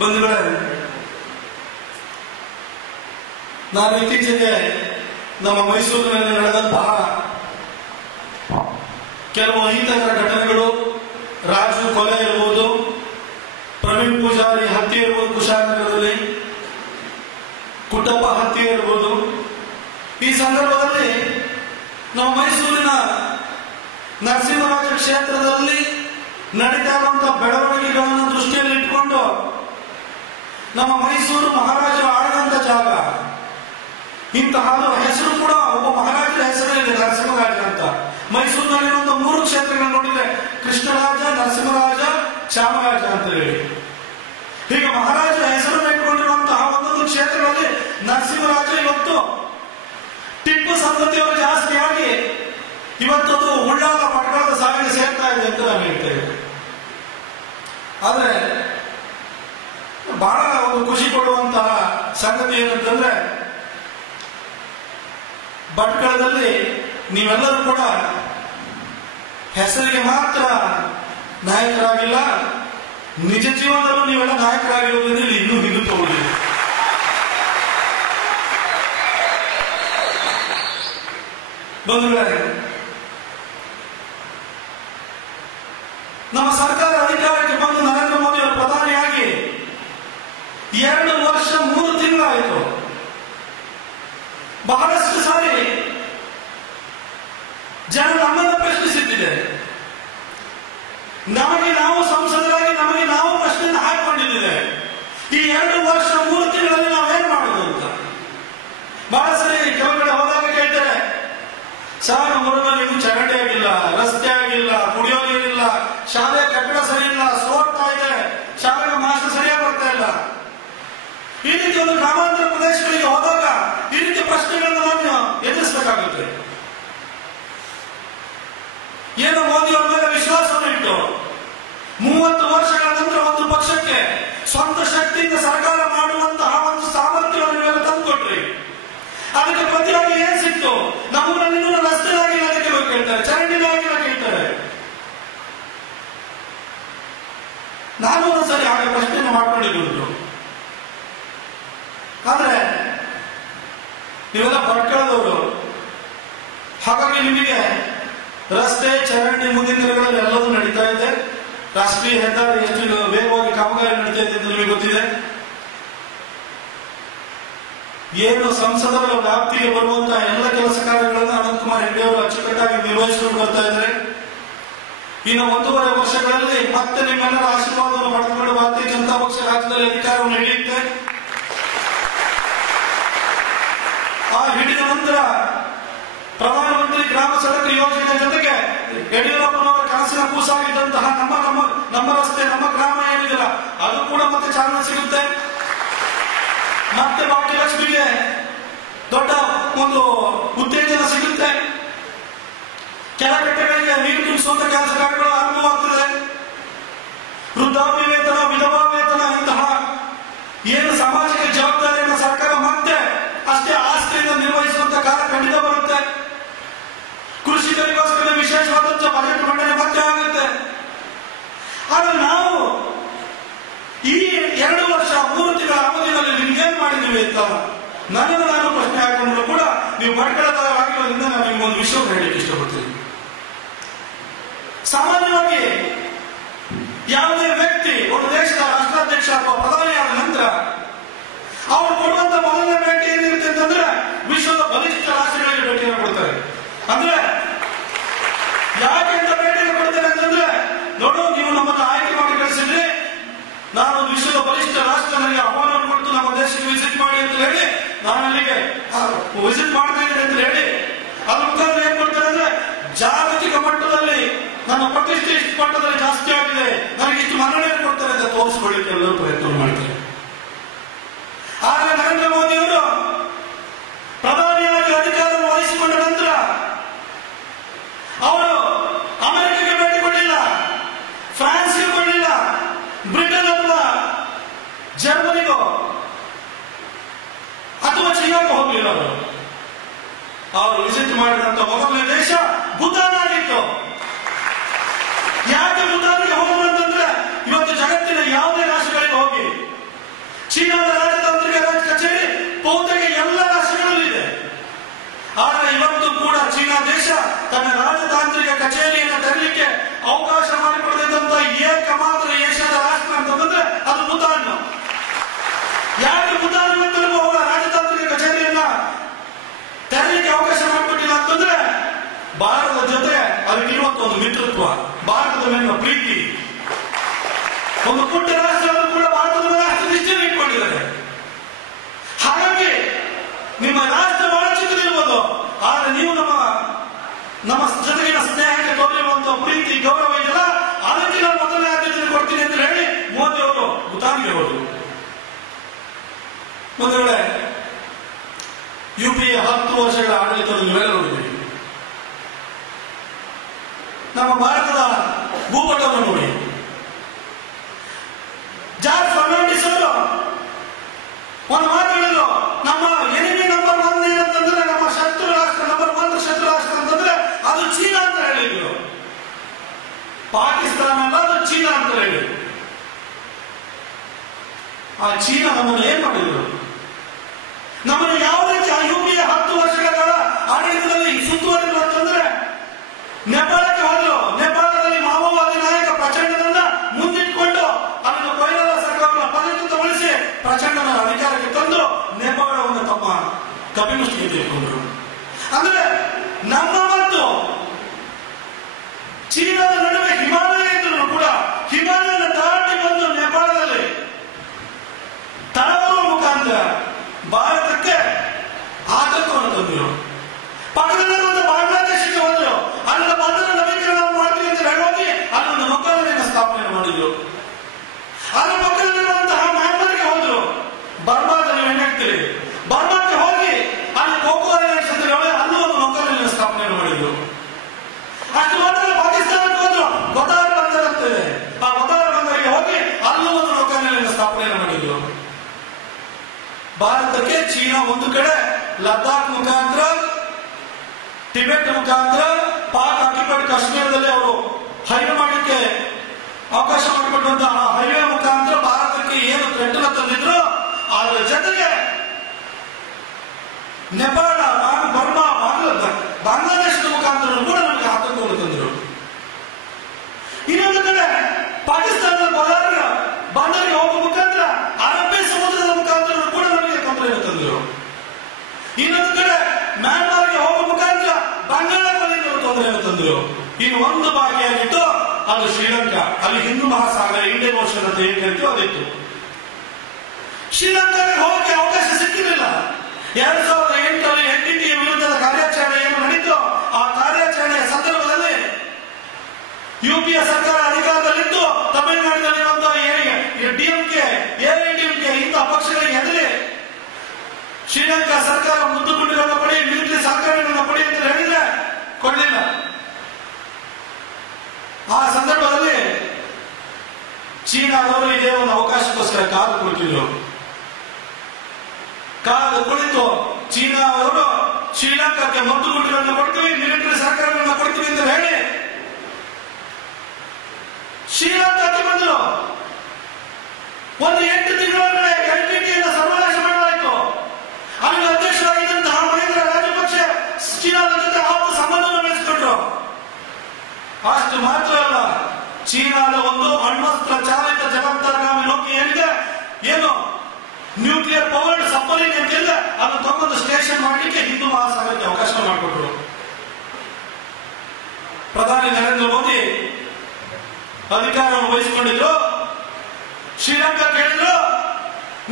ಬಂಧುಗಳೇ, ನಾನು ಇತ್ತೀಚೆಗೆ ನಮ್ಮ ಮೈಸೂರಿನಲ್ಲಿ ನಡೆದಂತಹ ಕೆಲವು ಅಹಿತಕರ ಘಟನೆಗಳು, ರಾಜು ಕೊಲೆ ಇರ್ಬೋದು, ಪ್ರವೀಣ್ ಪೂಜಾರಿ ಹತ್ಯೆ ಇರ್ಬೋದು, ಕುಶಾಲನಗರದಲ್ಲಿ ಕುಟ್ಟಪ್ಪ ಹತ್ಯೆ ಇರ್ಬೋದು, ಈ ಸಂದರ್ಭದಲ್ಲಿ ನಮ್ಮ ಮೈಸೂರಿನ ನರಸಿಂಹರಾಜ ಕ್ಷೇತ್ರದಲ್ಲಿ ನಡೀತಾ ಇರುವಂತಹ ಬೆಳವಣಿಗೆಗಳನ್ನು ದೃಷ್ಟಿಯಲ್ಲಿ ಇಟ್ಕೊಂಡು ನಮ್ಮ ಮೈಸೂರು ಮಹಾರಾಜರು ಆಳಿದಂತ ಜಾಗ, ಇಂತಹ ಹೆಸರು ಕೂಡ ಒಬ್ಬ ಮಹಾರಾಜರ ಹೆಸರೇ ಇದೆ, ನರಸಿಂಹರಾಜ ಅಂತ. ಮೈಸೂರಿನಲ್ಲಿರುವಂತಹ 3 ಕ್ಷೇತ್ರಗಳನ್ನು ನೋಡಿದ್ರೆ ಕೃಷ್ಣರಾಜ, ನರಸಿಂಹರಾಜ, ಚಾಮರಾಜ ಅಂತ ಹೇಳಿ, ಹೀಗೆ ಮಹಾರಾಜರ ಹೆಸರನ್ನು ಇಟ್ಕೊಂಡಿರುವಂತಹ ಒಂದೊಂದು ಕ್ಷೇತ್ರಗಳಲ್ಲಿ ನರಸಿಂಹರಾಜ ಇವತ್ತು ಟಿಪ್ಪು ಸಂತತಿಯವರು ಜಾಸ್ತಿಯಾಗಿ ಇವತ್ತದು ಉಳ್ಳಾಲ ಪಟ್ಟಣದ ಸಾಲಿಗೆ ಸೇರ್ತಾ ಇದೆ ಅಂತ ನಾವು ಹೇಳ್ತೇವೆ. ಆದ್ರೆ ಬಹಳ ಒಂದು ಖುಷಿ ಕೊಡುವಂತಹ ಸಂಗತಿ ಏನಂತಂದ್ರೆ, ಭಟ್ಕಳದಲ್ಲಿ ನೀವೆಲ್ಲರೂ ಕೂಡ ಹೆಸರಿಗೆ ಮಾತ್ರ ನಾಯಕರಾಗಿಲ್ಲ, ನಿಜ ಜೀವನದಲ್ಲೂ ನೀವೆಲ್ಲ ನಾಯಕರಾಗಿರುವುದರಿಂದ ಇಲ್ಲಿ ಇನ್ನೂ ಹಿಂದುತ್ತುವುದಿಲ್ಲ. ಬಂಧುಗಳೇ, ನಮ್ಮ ಸರ್ಕಾರ ಅಧಿಕಾರಕ್ಕೆ ಬಂದು ನರೇಂದ್ರ ಮೋದಿ ಅವರು ಪ್ರಧಾನಿಯಾಗಿ 2 ವರ್ಷ 3 ತಿಂಗಳಾಯಿತು. ಬಹಳಷ್ಟು ಸಾರಿ ಜನ ನಮ್ಮನ್ನು ಪ್ರಶ್ನಿಸುತ್ತಿದೆ. ನಮಗೆ ನಾವು ಸಂಸದರಾಗಿ ನಮಗೆ ನಾವು ಪ್ರಶ್ನೆಯನ್ನು ಹಾಕಿಕೊಂಡಿದ್ದೇವೆ, ಈ 2 ವರ್ಷ 3 ತಿಂಗಳಲ್ಲಿ ನಾವೇನು ಮಾಡುದು ಅಂತ. ಬಹಳ ಸರಿ ಕೆಲವು ಕಡೆ ಹೋದಾಗ ಕೇಳ್ತಾರೆ, ಸರ್ ಊರಿನಲ್ಲಿ ಇದು ಚರಂಡಿ ಆಗಿಲ್ಲ, ರಸ್ತೆ ಆಗಿಲ್ಲ, ಕುಡಿಯೋ ನೀರಿಲ್ಲ, ಶಾಲೆ ಕಟ್ಟಡ ಸರಿ ಇಲ್ಲ, ಸೋರ್ತಾ ಇದೆ, ಶಾಲೆಗೆ ಮಾಸ್ಟರ್ ಸರಿಯಾಗಿ ಬರ್ತಾ ಇಲ್ಲ. ಈ ರೀತಿ ಒಂದು ಗ್ರಾಮಾಂತರ ಪ್ರದೇಶಗಳಿಗೆ ಹೋದಾಗ ಈ ರೀತಿ ಪ್ರಶ್ನೆಗಳನ್ನು ನಾವು ಎದುರಿಸಬೇಕಾಗುತ್ತೆ. ಏನು ಮೋದಿ ಅವರ ಮೇಲೆ ವಿಶ್ವಾಸವನ್ನು ಇಟ್ಟು 30 ವರ್ಷಗಳ ನಂತರ ಒಂದು ಪಕ್ಷಕ್ಕೆ ಸ್ವಂತ ಶಕ್ತಿಯಿಂದ ಸರ್ಕಾರ ಮಾಡುವಂತಹ ಒಂದು ಸಾಮರ್ಥ್ಯವನ್ನು ನೀವೆಲ್ಲ ತಂದುಕೊಟ್ರಿ. ಅದಕ್ಕೆ ಪ್ರತಿಯಾಗಿ ಏನ್ ಸಿಕ್ತು? ನಮ್ಮೂರಲ್ಲಿ ರಸ್ತೆ ಆಗಿಲ್ಲ ಅಂತ ಕೆಲವರು ಕೇಳ್ತಾರೆ, ಚರಂಡಿ ಆಗಿಲ್ಲ ಕೇಳ್ತಾರೆ. ನಾನು ಒಂದ್ಸರಿ ಹಾಗೆ ಪ್ರಶ್ನೆಯನ್ನು ಮಾಡ್ಕೊಂಡಿದ್ದು. ಆದ್ರೆ ನೀವೆಲ್ಲ ಭಟ್ಕಳದವರು, ಹಾಗಾಗಿ ನಿಮಗೆ ರಸ್ತೆ, ಚರಂಡಿ ಮುಂದಿನ ದಿನಗಳಲ್ಲಿ ಎಲ್ಲವೂ ನಡೀತಾ ಇದೆ. ರಾಷ್ಟ್ರೀಯ ಹೆದ್ದಾರಿ ಎಷ್ಟು ವೇಗವಾಗಿ ಕಾಮಗಾರಿ ನಡೀತಾ ಇದೆ ಅಂತ ನಿಮಗೆ ಗೊತ್ತಿದೆ. ಏನು ಸಂಸದರ ವ್ಯಾಪ್ತಿಗೆ ಬರುವಂತಹ ಎಲ್ಲ ಕೆಲಸ ಕಾರ್ಯಗಳನ್ನು ಅನಂತಕುಮಾರ್ ಹೆಗಡೆ ಅವರು ಅಚ್ಚುಕಟ್ಟಾಗಿ ನಿರ್ವಹಿಸಿಕೊಂಡು ಬರ್ತಾ ಇದ್ದಾರೆ. ಇನ್ನು 1.5 ವರ್ಷಗಳಲ್ಲಿ ಮತ್ತೆ ನಿಮ್ಮೆಲ್ಲರ ಆಶೀರ್ವಾದವನ್ನು ಪಡೆದುಕೊಂಡು ಭಾರತೀಯ ಜನತಾ ಪಕ್ಷ ರಾಜ್ಯದಲ್ಲಿ ಅಧಿಕಾರವನ್ನು ಹಿಡಿಯುತ್ತೆ. ಆ ಹಿಡಿದ ನಂತರ ಪ್ರಧಾನಮಂತ್ರಿ ಗ್ರಾಮ ಸಡಕ್ ಯೋಜನೆ ಜೊತೆಗೆ ಯಡಿಯೂರಪ್ಪನವರ ಕನಸಿನ ಕೂಸಾಗಿದ್ದಂತಹ ನಮ್ಮ ರಸ್ತೆ, ನಮ್ಮ ಗ್ರಾಮ ಏನಿಲ್ಲ ಅದು ಕೂಡ ಮತ್ತೆ ಚಾಲನೆ ಸಿಗುತ್ತೆ. ಮತ್ತೆ ಭಾಗ್ಯಲಕ್ಷ್ಮಿಗೆ ದೊಡ್ಡ ಒಂದು ಉತ್ತೇಜನ ಸಿಗುತ್ತೆ. ಕೆಲ ಕಟ್ಟೆಗಳಿಗೆ ನೀರು ತುಂಬಿಸುವಂತ ಕೆಲಸ ಕಾರ್ಯಗಳು ಆರಂಭವಾಗ್ತದೆ. ವೃದ್ಧಾಪ್ಯ ವೇತನ, ವಿಧವಾ ವೇತನ, ಇಂತಹ ಏನು ಸಾಮಾಜಿಕ ಜವಾಬ್ದಾರಿಯನ್ನು ಸರ್ಕಾರ ಮತ್ತೆ ಅಷ್ಟೇ ಆಸ್ತಿಯಿಂದ ನಿರ್ವಹಿಸುವಂತ ಕಾಲ ಖಂಡಿತ ಬರುತ್ತೆ. ಕೃಷಿಕರಿಗೋಸ್ಕರ ವಿಶೇಷವಾದಂತಹ ಬಜೆಟ್ ಮಂಡನೆ ಮತ್ತೆ ಆಗುತ್ತೆ. ಆದ್ರೆ ನಾವು ಈ 2 ವರ್ಷ 3 ತಿಂಗಳ ಅವಧಿಯಲ್ಲಿ ನಿಮ್ಗೇನ್ ಮಾಡಿದೀವಿ ಅಂತ ನನ್ನನ್ನು ನಾನು ಪ್ರಶ್ನೆ ಹಾಕೊಂಡ್ರು ಕೂಡ ನೀವು ಭಟ್ಕಳವಾಗಿರೋದ್ರಿಂದ ನಾನು ನಿಮ್ಗೊಂದು ವಿಷಯ ಹೇಳಲಿಕ್ಕೆ ಇಷ್ಟಪಡ್ತೀನಿ. ಸಾಮಾನ್ಯವಾಗಿ ಯಾವುದೇ ವ್ಯಕ್ತಿ ಒಂದು ದೇಶದ ರಾಷ್ಟ್ರಾಧ್ಯಕ್ಷ ಅಥವಾ ಪ್ರಧಾನಿ ಆದ ನಂತರ ಅವರು ಕೊಡುವಂತ ಮೊದಲನೇ ಭೇಟಿ ಏನಿರುತ್ತೆ ಅಂತಂದ್ರೆ ವಿಶ್ವದ ಬಲಿಷ್ಠ ರಾಷ್ಟ್ರಗಳಿಗೆ ಭೇಟಿಯನ್ನು ಕೊಡ್ತಾರೆ. ಅಂದ್ರೆ ಯಾಕೆ ಅಂತ ಭೇಟಿಯನ್ನು ಕೊಡ್ತಾರೆ ಅಂತಂದ್ರೆ, ನೋಡು ನೀವು ನಮ್ಮನ್ನು ಆಯ್ಕೆ ಮಾಡಿ ಕಳಿಸಿದ್ರಿ, ನಾನು ವಿಶ್ವದ ಬಲಿಷ್ಠ ರಾಷ್ಟ್ರ ನನಗೆ ಆಹ್ವಾನವನ್ನು ಕೊಟ್ಟು ನಮ್ಮ ದೇಶಕ್ಕೆ ವಿಸಿಟ್ ಮಾಡಿ ಅಂತ ಹೇಳಿ ನಾನು ಅಲ್ಲಿಗೆ ವಿಸಿಟ್ ಮಾಡ್ತಾ ಇದ್ದೀನಿ ಅಂತ ಹೇಳಿ ಅದ್ರ ಮುಖಾಂತರ ಏನ್ ಕೊಡ್ತಾರೆ ಅಂದ್ರೆ, ಜಾಗತಿಕ ಮಟ್ಟದಲ್ಲಿ ನನ್ನ ಪ್ರತಿಷ್ಠೆ ಇಷ್ಟು ಮಟ್ಟದಲ್ಲಿ ಜಾಸ್ತಿ ಆಗಿದೆ, ನನಗೆ ಇಷ್ಟು ಮನ್ನಣೆಯನ್ನು ಕೊಡ್ತಾರೆ ಅಂತ ತೋರಿಸ್ಕೊಳ್ಳಿಕ್ಕೆ ಎಲ್ಲರೂ ಪ್ರಯತ್ನ ಮಾಡ್ತಾರೆ. ಆದ್ರೆ ನರೇಂದ್ರ ಮೋದಿ ಅವರು ಪ್ರಧಾನಿಯಾಗಿ ಅಧಿಕಾರ ವಹಿಸಿಕೊಂಡ ನಂತರ ಅವರು ಅಮೆರಿಕಕ್ಕೆ ಭೇಟಿ ಕೊಡಲಿಲ್ಲ, ಫ್ರಾನ್ಸ್ಗೆ ಕೊಡಲಿಲ್ಲ, ಬ್ರಿಟನ್ ಅಥವಾ ಜರ್ಮನಿಗೋ ಅಥವಾ ಚೀನಾಗೂ ಹೋಗಲಿಲ್ಲ. ಅವರು ವಿಸಿಟ್ ಮಾಡಿದಂತ ಮೊದಲನೇ ದೇಶ ಭೂತಾನ್ ಆಗಿತ್ತು. ಯಾಕೆ ಭೂತಾನ್ಗೆ ಹೋಗೋದು ಅಂತಂದ್ರೆ, ಇವತ್ತು ಜಗತ್ತಿನ ಯಾವುದೇ ರಾಷ್ಟ್ರಗಳಿಗೆ ಹೋಗಿ ಮಿತ್ರತ್ವ, ಭಾರತದ ಮೇಲಿನ ಪ್ರೀತಿ. ಒಂದು ಪುಟ್ಟ ರಾಷ್ಟ್ರವನ್ನು ಕೂಡ ಭಾರತದ ಮೇಲೆ ಅಷ್ಟು ದೃಷ್ಟಿಯನ್ನು ಇಟ್ಕೊಂಡಿದ್ದಾರೆ. ಹಾಗಾಗಿ ನಿಮ್ಮ ರಾಷ್ಟ್ರ ಬಹಳ ಚಿಕ್ಕದಿರ್ಬೋದು, ಆದ್ರೆ ನೀವು ನಮ್ಮ ಜೊತೆಗಿನ ಸ್ನೇಹಕ್ಕೆ ತೋರಿರುವಂತಹ ಪ್ರೀತಿ, ಗೌರವ ಇದೆಯಲ್ಲ, ಅದಕ್ಕೆ ನಾನು ಮೊದಲನೇ ಆದ್ಯತೆ ಕೊಡ್ತೀನಿ ಅಂತ ಹೇಳಿ ಮೋದಿ ಅವರು ಭೂತಾನ್ಗೆ ಹೋದರು. ಒಂದು ವೇಳೆ ಯುಪಿಎ 10 ವರ್ಷಗಳ ಆಡಳಿತವನ್ನು ಮೇಲೆ ನೋಡಿದ್ದೀವಿ. ನಮ್ಮ ಭಾರತದ ಭೂಪಟವನ್ನು ನೋಡಿ. ಜಾರ್ಜ್ ಫರ್ನಾಂಡಿಸ್ ಅವರು ಒಂದು ಮಾತು ಹೇಳಿದ್ರು, ನಮ್ಮ ಎನಿಮಿ ನಂಬರ್ 1 ಏನಂತಂದ್ರೆ, ನಮ್ಮ ಶತ್ರು ರಾಷ್ಟ್ರ ನಂಬರ್ 1 ಶತ್ರು ರಾಷ್ಟ್ರ ಅಂತಂದ್ರೆ ಅದು ಚೀನಾ ಅಂತ ಹೇಳಿದ್ರು. ಪಾಕಿಸ್ತಾನ ಅಲ್ಲ, ಅದು ಚೀನಾ ಅಂತ ಹೇಳಿದ್ರು. ಆ ಚೀನಾ ನಮ್ಮನ್ನು ಏನ್ ಮಾಡಿದ್ರು? ನಮ್ಮನ್ನು ಯಾವ ರೀತಿ ಆ ಯುಪಿಎ 10 ವರ್ಷಗಳ ಕಾಲ ಆಡಳಿತದಲ್ಲಿ ಸುತ್ತುವರಿದ್ರು ಅಂತಂದ್ರೆ, ನೇಪಾಳಕ್ಕೆ ಹೋದ್ರು. ನೇಪಾಳದಲ್ಲಿ ಮಾವೋವಾದಿ ನಾಯಕ ಪ್ರಚಂಡನನ್ನ ಮುಂದಿಟ್ಕೊಂಡು ಅದನ್ನು ಕೊಯ್ಲಾ ಸರ್ಕಾರವನ್ನು ಪದಚ್ಯುತಗೊಳಿಸಿ ಪ್ರಚಂಡನ ಅಧಿಕಾರಕ್ಕೆ ತಂದು ನೇಪಾಳವನ್ನು ತಮ್ಮ ಕಪಿಮುಷ್ಟಿಗೆ ತೆಗೆದುಕೊಂಡರು. ಅಂದ್ರೆ ನಮ್ಮ ಮತ್ತು ಚೀನಾದ ನಡುವೆ ಹಿಮಾಲಯ ಇದ್ರೂ ಕೂಡ ಹಿಮಾಲಯನ ದಾಟಿ ಬಂದು ನೇಪಾಳದಲ್ಲಿ ತಳಬರುವ ಮುಖಾಂತರ ಭಾರತಕ್ಕೆ ಆತಂಕವನ್ನು ತಂದರು. ಪಕ್ಕದಲ್ಲಿರುವಂತ ಬಾಂಗ್ಲಾದೇಶಕ್ಕೆ ಹೋದ್ರು. ಅಲ್ಲಿನ ಬಂಧನ ನವೀಕರಣ ಮಾಡ್ತೀವಿ ಅಂತ ಹೇಳಿ ಅಲ್ಲೊಂದು ನೌಕಾನೆಲೆಯನ್ನು ಸ್ಥಾಪನೆ ಮಾಡಿದ್ರು. ಅದರ ಪಕ್ಕದಲ್ಲಿರುವಂತಹ ಮ್ಯಾನ್ಮಾರ್ಗೆ ಹೋದ್ರು. ಬರ್ಮಾದಲ್ಲಿ ಏನ್ ಹೇಳ್ತೀರಿ, ಬರ್ಮಾಕ್ಕೆ ಹೋಗಿ ಅಲ್ಲಿ ಕೋಕೋ ಐಲ್ಯಾಂಡ್ಸ್ ಅಂತ ಹೇಳಿ ಅಲ್ಲೂ ಒಂದು ನೌಕಾನೆಲೆಯನ್ನು ಸ್ಥಾಪನೆ ಮಾಡಿದ್ರು. ಅಷ್ಟು ಮಾತ್ರ ಪಾಕಿಸ್ತಾನಕ್ಕೆ ಹೋದ್ರು. ಗೊದಾರ್ ಬಂದರ್ ಅಂತಿದೆ, ಆ ಗೊದಾರ್ ಬಂದರಿಗೆ ಹೋಗಿ ಅಲ್ಲೂ ಒಂದು ನೌಕಾನೆಲೆಯನ್ನು ಸ್ಥಾಪನೆ ಮಾಡಿದ್ರು. ಭಾರತಕ್ಕೆ ಚೀನಾ ಒಂದು ಕಡೆ ಲದ್ದಾಖ್ ಮುಖಾಂತರ, ಟಿಬೆಟ್ ಮುಖಾಂತರ, ಪಾಕ್ ಆಕ್ಯುಪೈಡ್ ಕಾಶ್ಮೀರದಲ್ಲಿ ಅವರು ಹೈವೇ ಮಾಡಲಿಕ್ಕೆ ಅವಕಾಶ ಮಾಡಿಕೊಡುವಂತಹ ಹೈವೇ ಮುಖಾಂತರ ಭಾರತಕ್ಕೆ ಏನು ಥ್ರೆಟ್ನ ತಂದಿದ್ರು, ಅದರ ಜೊತೆಗೆ ನೇಪಾಳ, ಬರ್ಮಾ, ಬಾಂಗ್ಲಾದೇಶದ ಮುಖಾಂತರ ಕೂಡ ನಮಗೆ ಆತಂಕವನ್ನು ತಂದರು. ಇನ್ನೊಂದು ಕಡೆ ಪಾಕಿಸ್ತಾನದ ಬಂದರಿಗೆ ಹೋಗುವ ಮುಖಾಂತರ ಅರಬ್ಬಿ ಸಮುದ್ರದ ಮುಖಾಂತರ ಕೂಡ ನಮಗೆ ತೊಂದರೆಯನ್ನು ತಂದರು. ಇನ್ನೊಂದು ಕಡೆ ಮ್ಯಾನ್ಮಾರ್ಗೆ ಹೋಗುವ ಮುಖಾಂತರ ಬಂಗಾಳ ಕೊಲ್ಲಿಂದ ತೊಂದರೆಯನ್ನು ತಂದರು. ಇನ್ನು ಒಂದು ಭಾಗಿಯಾಗಿತ್ತು ಅದು ಶ್ರೀಲಂಕಾ. ಅಲ್ಲಿ ಹಿಂದೂ ಮಹಾಸಾಗರ, ಇಂಡಿಯನ್ ಓಷನ್ ಅಂತ ಏನ್ ಕರಿತೀವೋ ಅದಿತ್ತು. ಶ್ರೀಲಂಕಾಗೆ ಹೋಗಕ್ಕೆ ಅವಕಾಶ ಸಿಕ್ಕಿರಲಿಲ್ಲ. 2008ರಲ್ಲಿ NDT ವಿರುದ್ಧದ ಕಾರ್ಯಾಚರಣೆ ಏನು ನಡೀತು, ಆ ಕಾರ್ಯಾಚರಣೆಯ ಸಂದರ್ಭದಲ್ಲಿ ಯುಪಿಎ ಸರ್ಕಾರ ಅಧಿಕಾರದಲ್ಲಿದ್ದು ತಮಿಳುನಾಡಿನಲ್ಲಿರುವಂತಹ ಡಿಎಂಕೆ, ಎಐಡಿಎಂಕೆ ಇಂತಹ ಪಕ್ಷಗಳಿಗೆ ಹೆದರಿ ಶ್ರೀಲಂಕಾ ಸರ್ಕಾರ ಮುದ್ದುಗುಂಡುಗಳನ್ನು ಪಡಿ, ಮಿಲಿಟರಿ ಸಹಕಾರಗಳನ್ನು ಪಡಿ ಅಂತ ಹೇಳಿದ್ರೆ ಕೊಡಲಿಲ್ಲ. ಆ ಸಂದರ್ಭದಲ್ಲಿ ಚೀನಾದವರು ಇದೇ ಒಂದು ಅವಕಾಶಕ್ಕೋಸ್ಕರ ಕಾದು ಕುಳಿತಿದ್ರು. ಕಾದು ಕುಳಿತು ಚೀನಾ ಅವರು ಶ್ರೀಲಂಕಾಕ್ಕೆ ಮುದ್ದುಗುಂಡುಗಳನ್ನು ಕೊಡ್ತೀವಿ, ಮಿಲಿಟರಿ ಸಹಕಾರಗಳನ್ನು ಕೊಡ್ತೀವಿ ಅಂತ ಹೇಳಿ ಶ್ರೀಲಂಕಾಕ್ಕೆ ಬಂದರು. ಒಂದು 8 ತಿಂಗಳೊಳಗಡೆ NDTಯನ್ನು ಸರ್ವನಾಶ ಮಾಡಲಾಯಿತು. ಅಲ್ಲಿನ ಅಧ್ಯಕ್ಷರಾಗಿದ್ದಂತಹ ಮಹೇಂದ್ರ ರಾಜಪಕ್ಷೆ ಚೀನಾದ ಜೊತೆ ಆಪ್ತ ಸಂಬಂಧವನ್ನು ಬೆಳೆಸಿಕೊಂಡ್ರು. ಅಷ್ಟು ಮಾತ್ರ ಅಲ್ಲ, ಚೀನಾದ ಒಂದು ಅಣ್ವಸ್ತ್ರ ಚಾಲಿತ ಜಗತ್ತಗಾಮಿ ನೌಕೆ ಏನಿದೆ, ಏನು ನ್ಯೂಕ್ಲಿಯರ್ ಪವರ್ಡ್ ಸಬ್ಮರೀನ್ ಅಂತಿದೆ, ಅದು ತಗೊಂಡು ಸ್ಟೇಷನ್ ಮಾಡಲಿಕ್ಕೆ ಹಿಂದೂ ಮಹಾಸಾಗರಕ್ಕೆ ಅವಕಾಶ ಮಾಡಿಕೊಟ್ರು. ಪ್ರಧಾನಿ ನರೇಂದ್ರ ಮೋದಿ ಅಧಿಕಾರವನ್ನು ವಹಿಸಿಕೊಂಡಿದ್ರು. ಶ್ರೀಲಂಕಾ ಕೇಳಿದ್ರು,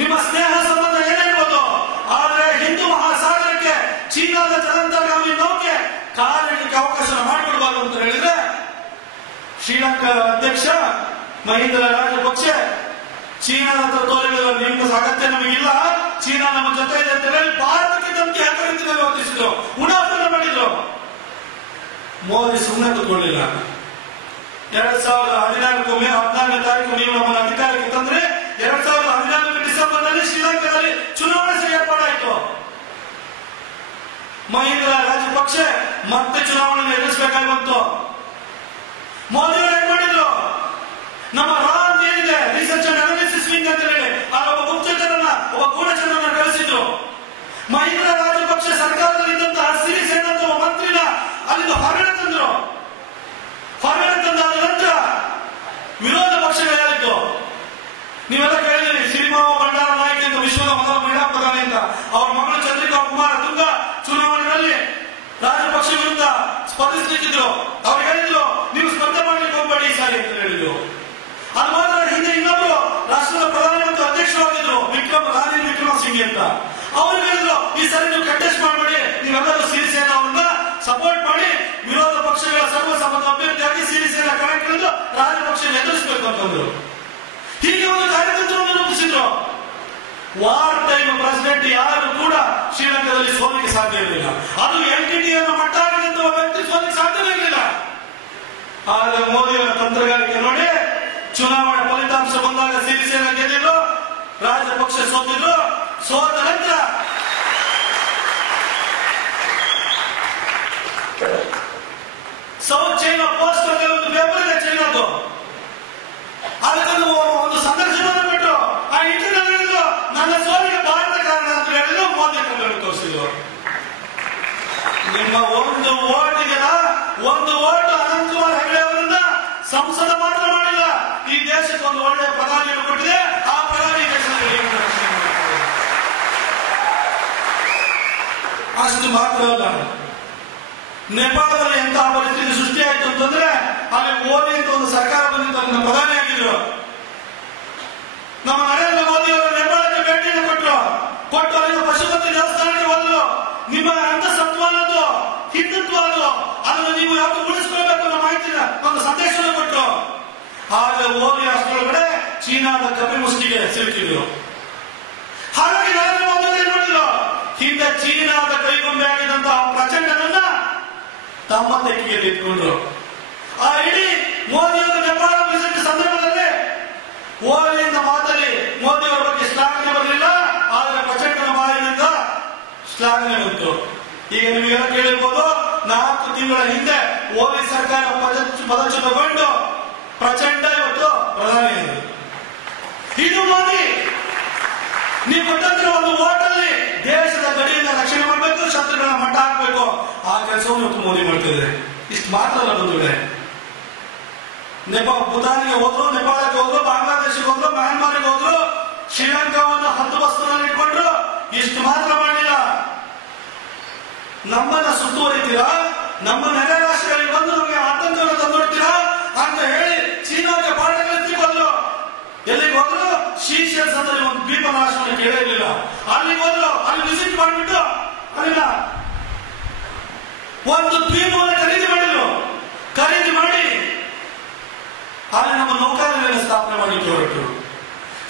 ನಿಮ್ಮ ಸ್ನೇಹ ಸಂಬಂಧ ಏನಿರ್ಬೋದು, ಆದರೆ ಹಿಂದೂ ಮಹಾಸಾಗರಕ್ಕೆ ಚೀನಾದ ಜಲಂತರ್ಗಾಮಿ ನೌಕೆ ಕಾಲಿಡಲಿಕ್ಕೆ ಅವಕಾಶ ಮಾಡಿಕೊಡಬಾರದು ಅಂತ ಹೇಳಿದ್ರೆ ಶ್ರೀಲಂಕಾ ಅಧ್ಯಕ್ಷ ಮಹೀಂದ್ರ ರಾಜಪಕ್ಷೆ ಚೀನಾದ ತೋರಿಗಳ ನಿಮ್ಮ ಅಗತ್ಯ ನಮಗಿಲ್ಲ, ಚೀನಾ ನಮ್ಮ ಜೊತೆ ಇದೆ ಅಂತ ಹೇಳಿ ಭಾರತಕ್ಕೆ ಧಮಕಿ ಹಾಕೋ ರೀತಿಯಲ್ಲಿ ವರ್ತಿಸಿದ್ರು, ಉಡಾಫನ ಮಾಡಿದ್ರು. ಮೋದಿ ಸುಮ್ಮನೆ ಕೂತ್ಕೊಳ್ಳಿಲ್ಲ. 2014 ಮೇ 14ನೇ ತಾರೀಕು ನೀವು ನಮ್ಮನ್ನು ಅಧಿಕಾರಕ್ಕೆ ತಂದ್ರೆ 2014 ಡಿಸೆಂಬರ್ನಲ್ಲಿ ಶ್ರೀಲಂಕಾದಲ್ಲಿ ಚುನಾವಣೆ ಏರ್ಪಾಡಾಯಿತು. ಮಹೀಂದ್ರ ರಾಜಪಕ್ಷೆ ಮತ್ತೆ ಚುನಾವಣೆ ಎದುರಿಸಬೇಕಾಗಿ ಬಂತು. ಮೋದಿ ಅವರು ಏನ್ ಮಾಡಿದ್ರು, ನಮ್ಮ ರಾಮ್ ಏನಿದೆ ರಿಸರ್ಚ್ ಅಂಡ್ ಅನಾಲಿಸಿಸ್ ವಿಂಗ್ ಅಂತ ಹೇಳಿ ಒಬ್ಬ ಗುಪ್ತಚರನ್ನ, ಒಬ್ಬ ಗೂಢಚರನ್ನ ಕಳಿಸಿದ್ರು. ಮಹೀಂದ್ರ ರಾಜಪಕ್ಷೆ ಸರ್ಕಾರದಲ್ಲಿ ಇದ್ದಂತಹ ಸಿರಿಸೇನ ಅಂತ ಒಬ್ಬ ಮಂತ್ರಿನ ಅಲ್ಲಿಂದ ಹೊರಗಡೆ ತಂದ್ರು. ಹೊರಗಡೆ ತಂದಾದ ನಂತರ ವಿರೋಧ ಪಕ್ಷಗಳು ಹೇಳಿದ್ದು, ನೀವೆಲ್ಲ ಕೇಳಿದಿರಿ, ಸಿರಿಮಾವ ಭಂಡಾರ ನಾಯಕ ಅಂತ ವಿಶ್ವದ ಮೊದಲ ಮಹಿಳಾ ಪ್ರಧಾನಿ ಅಂತ. ಅವರ ಮಗಳು ಚಂದ್ರಿಕಾ ಕುಮಾರ ತುಂಗ ಚುನಾವಣೆಯಲ್ಲಿ ರಾಜಪಕ್ಷೆ ವಿರುದ್ಧ ಸ್ಪರ್ಧಿಸಲಿಕ್ಕಿದ್ರು. ಅವ್ರು ಹೇಳಿದ್ರು, ನೀವು ವಾರ್ ಟೈಮ್ ಪ್ರೆಸಿಡೆಂಟ್ ಯಾರು ಕೂಡ ಶ್ರೀಲಂಕಾದಲ್ಲಿ ಸೋಲಿಗೆ ಸಾಧ್ಯ ಇರಲಿಲ್ಲ. ಅದು ಎಲ್ಟಿಟಿಯನ್ನು ಮಟ್ಟ ಆಗಿದಂತ ಒಬ್ಬ ವ್ಯಕ್ತಿ ಸೋಲಿಗೆ ಸಾಧ್ಯವೇ ಇರಲಿಲ್ಲ. ಆದ್ರೆ ಮೋದಿಯವರ ತಂತ್ರಗಾರಿಕೆ ನೋಡಿ, ಚುನಾವಣೆ ಫಲಿತಾಂಶ ಬಂದಾಗ ಸಿರಿಸೇನಾ ಗೆದ್ದಿದ್ರು, ರಾಜಪಕ್ಷ ಸೋತಿದ್ರು. ಸೋತ ನಂತರ ಸೌತ್ ಚೈನಾ ಪೋಸ್ಟ್ ಅಲ್ಲಿ ಒಂದು ಪೇಪರ್ ಇದೆ ಚೈನಾದು, ಅದಕ್ಕೊಂದು ಒಂದು ಸಂದರ್ಶನವನ್ನು ಬಿಟ್ಟು ಆ ಇಂಟರ್ವ್ಯೂ ಹೇಳಿದ್ರು, ನನ್ನ ಸೋಲಿಗೆ ಭಾರತ ಕಾರಣ ಅಂತ ಹೇಳಿದ್ರು. ಮೋದಿ ಕಣ್ಣು ತೋರಿಸಿದ್ರು. ನಿಮ್ಮ ಒಂದು ಓಟು ಅನಂತಕುಮಾರ್ ಹೆಗಡೆ ಅವರಿಂದ ಸಂಸದ ಮಾತ್ರ ಮಾಡಿಲ್ಲ, ಈ ದೇಶಕ್ಕೆ ಒಂದು ಒಳ್ಳೆಯ ಪ್ರಧಾನಿಯನ್ನು ಕೊಟ್ಟಿದೆ. ಆ ಪ್ರಧಾನಿ ದೇಶದಲ್ಲಿ ಅಷ್ಟು ಮಾತ್ರ ಅಲ್ಲ, ನೇಪಾಳದಲ್ಲಿ ಎಂತಹ ಪರಿಸ್ಥಿತಿ ಸೃಷ್ಟಿಯಾಯಿತು ಅಂತಂದ್ರೆ ಅಲ್ಲಿ ಮೋದಿ ಅಂತ ಒಂದು ಸರ್ಕಾರ ಬಂದಿತ್ತು, ಅದನ್ನ ಪ್ರಧಾನಿ ಆಗಿದ್ರು. ನಮ್ಮ ನರೇಂದ್ರ ಮೋದಿ ಅವರು ನೇಪಾಳಕ್ಕೆ ಭೇಟಿಯನ್ನು ಕೊಟ್ಟು ಅಲ್ಲಿನ ಪಶುಪತಿ ದೇವಸ್ಥಾನಕ್ಕೆ ಹೋದ್ರು. ನಿಮ್ಮ ಅಂತಸತ್ವ ಅನ್ನೋದು ಹಿಂದುತ್ವ ಅದನ್ನು ನೀವು ಯಾವುದು ಉಳಿಸ್ಕೊಳ್ಬೇಕು ಅನ್ನೋ ಮಾಹಿತಿನ ಒಂದು ಸಂದೇಶವನ್ನು ಕೊಟ್ಟರು. ಆಗ ಮೋದಿ ಅಷ್ಟರೊಳಗಡೆ ಚೀನಾದ ಕಪಿಮುಷ್ಟಿಗೆ ಸಿಲುಕಿದ್ರು. ಹಾಗಾಗಿ ನರೇಂದ್ರ ಮೋದಿ ಅವರು ಏನ್ ಮಾಡಿದ್ರು, ಹಿಂದೆ ಚೀನಾದ ಕೈಗೊಂಬೆ ಆಗಿದ್ದಂತಹ ಪ್ರಚಂಡನನ್ನ ತಮ್ಮ ತೆಕ್ಕಿಗೆ ತೆಗೆದುಕೊಂಡ್ರು. ಆ ಇಡೀ ಮೋದಿಯವರು ನೇಪಾಳ ವಿಸಿಟ್ ಸಂದರ್ಭದಲ್ಲಿ ಓಲಿಯಿಂದ ಮಾತಲ್ಲಿ ಮೋದಿಯವರ ಬಗ್ಗೆ ಶ್ಲಾಘನೆ ಬರಲಿಲ್ಲ, ಆದರೆ ಪ್ರಚಂಡನ ಬಾಯಿನಿಂದ ಶ್ಲಾಘನೆ ಬಂತು. ಈಗ ನೀವೆಲ್ಲ ಕೇಳಿರ್ಬೋದು, 4 ತಿಂಗಳ ಹಿಂದೆ ಓಲಿ ಸರ್ಕಾರ ಪದಚ್ಯುತಗೊಂಡು ಪ್ರಚಂಡ ಇವತ್ತು ಪ್ರಧಾನಿ. ಇದು ಮೋದಿ. ನೀವು ಕೊಟ್ಟಂತ ಒಂದು ಓಟಲ್ಲಿ ದೇಶದ ಗಡಿಯಿಂದ ರಕ್ಷಣೆ ಮಾಡಬೇಕು, ಶತ್ರುಗಳನ್ನ ಮಟ್ಟ ಹಾಕಬೇಕು. ಆ ಕೆಲಸವನ್ನು ಇವತ್ತು ಮೋದಿ ಮಾಡ್ತಿದ್ದಾರೆ. ಇಷ್ಟು ಮಾತ್ರ ಅಲ್ಲ ಬಂಧುಗಳೇ, ಭೂತಾನಿಗೆ ಹೋದ್ರು, ನೇಪಾಳಕ್ಕೆ ಹೋದ್ರು, ಬಾಂಗ್ಲಾದೇಶಕ್ಕೆ ಹೋದ್ರು, ಮ್ಯಾನ್ಮಾರ್ಗೆ ಹೋದ್ರು, ಶ್ರೀಲಂಕಾವನ್ನು ಹದ್ದುಬಸ್ತಿನಲ್ಲಿ ಇಟ್ಕೊಂಡ್ರು. ಇಷ್ಟು ಮಾತ್ರ ಮಾಡಲಿಲ್ಲ, ನಮ್ಮನ್ನ ಸುತ್ತುವರಿತೀರಾ, ನಮ್ಮ ನೆರೆ ರಾಷ್ಟ್ರಗಳಿಗೆ ಬಂದು ನಮಗೆ ಆತಂಕವನ್ನು ತಂದೊಡ್ತೀರಾ ಅಂತ ಹೇಳಿ ಚೀನಾಕ್ಕೆ ಪಾಠ ಕಲಿಸ್ತಿದ್ರು. ಎಲ್ಲಿಗೆ ಹೋದ್ರು, ಶೀಶೆಲ್ಸ್ ಅಂತ ಒಂದು ದ್ವೀಪ ರಾಷ್ಟ್ರವನ್ನು ಕೇಳಿರಲಿಲ್ಲ, ಅಲ್ಲಿಗೆ ಹೋದ್ರು. ಅಲ್ಲಿ ವಿಸಿಟ್ ಮಾಡಿಬಿಟ್ಟು ಅಲ್ಲಿನ ಒಂದು ದ್ವೀಪವನ್ನು ಖರೀದಿ ಮಾಡಿ ಅಲ್ಲಿ ನಮ್ಮ ನೌಕಾನೆಲೆಯನ್ನು ಸ್ಥಾಪನೆ ಮಾಡಲಿಕ್ಕೆ ಹೊರಟರು.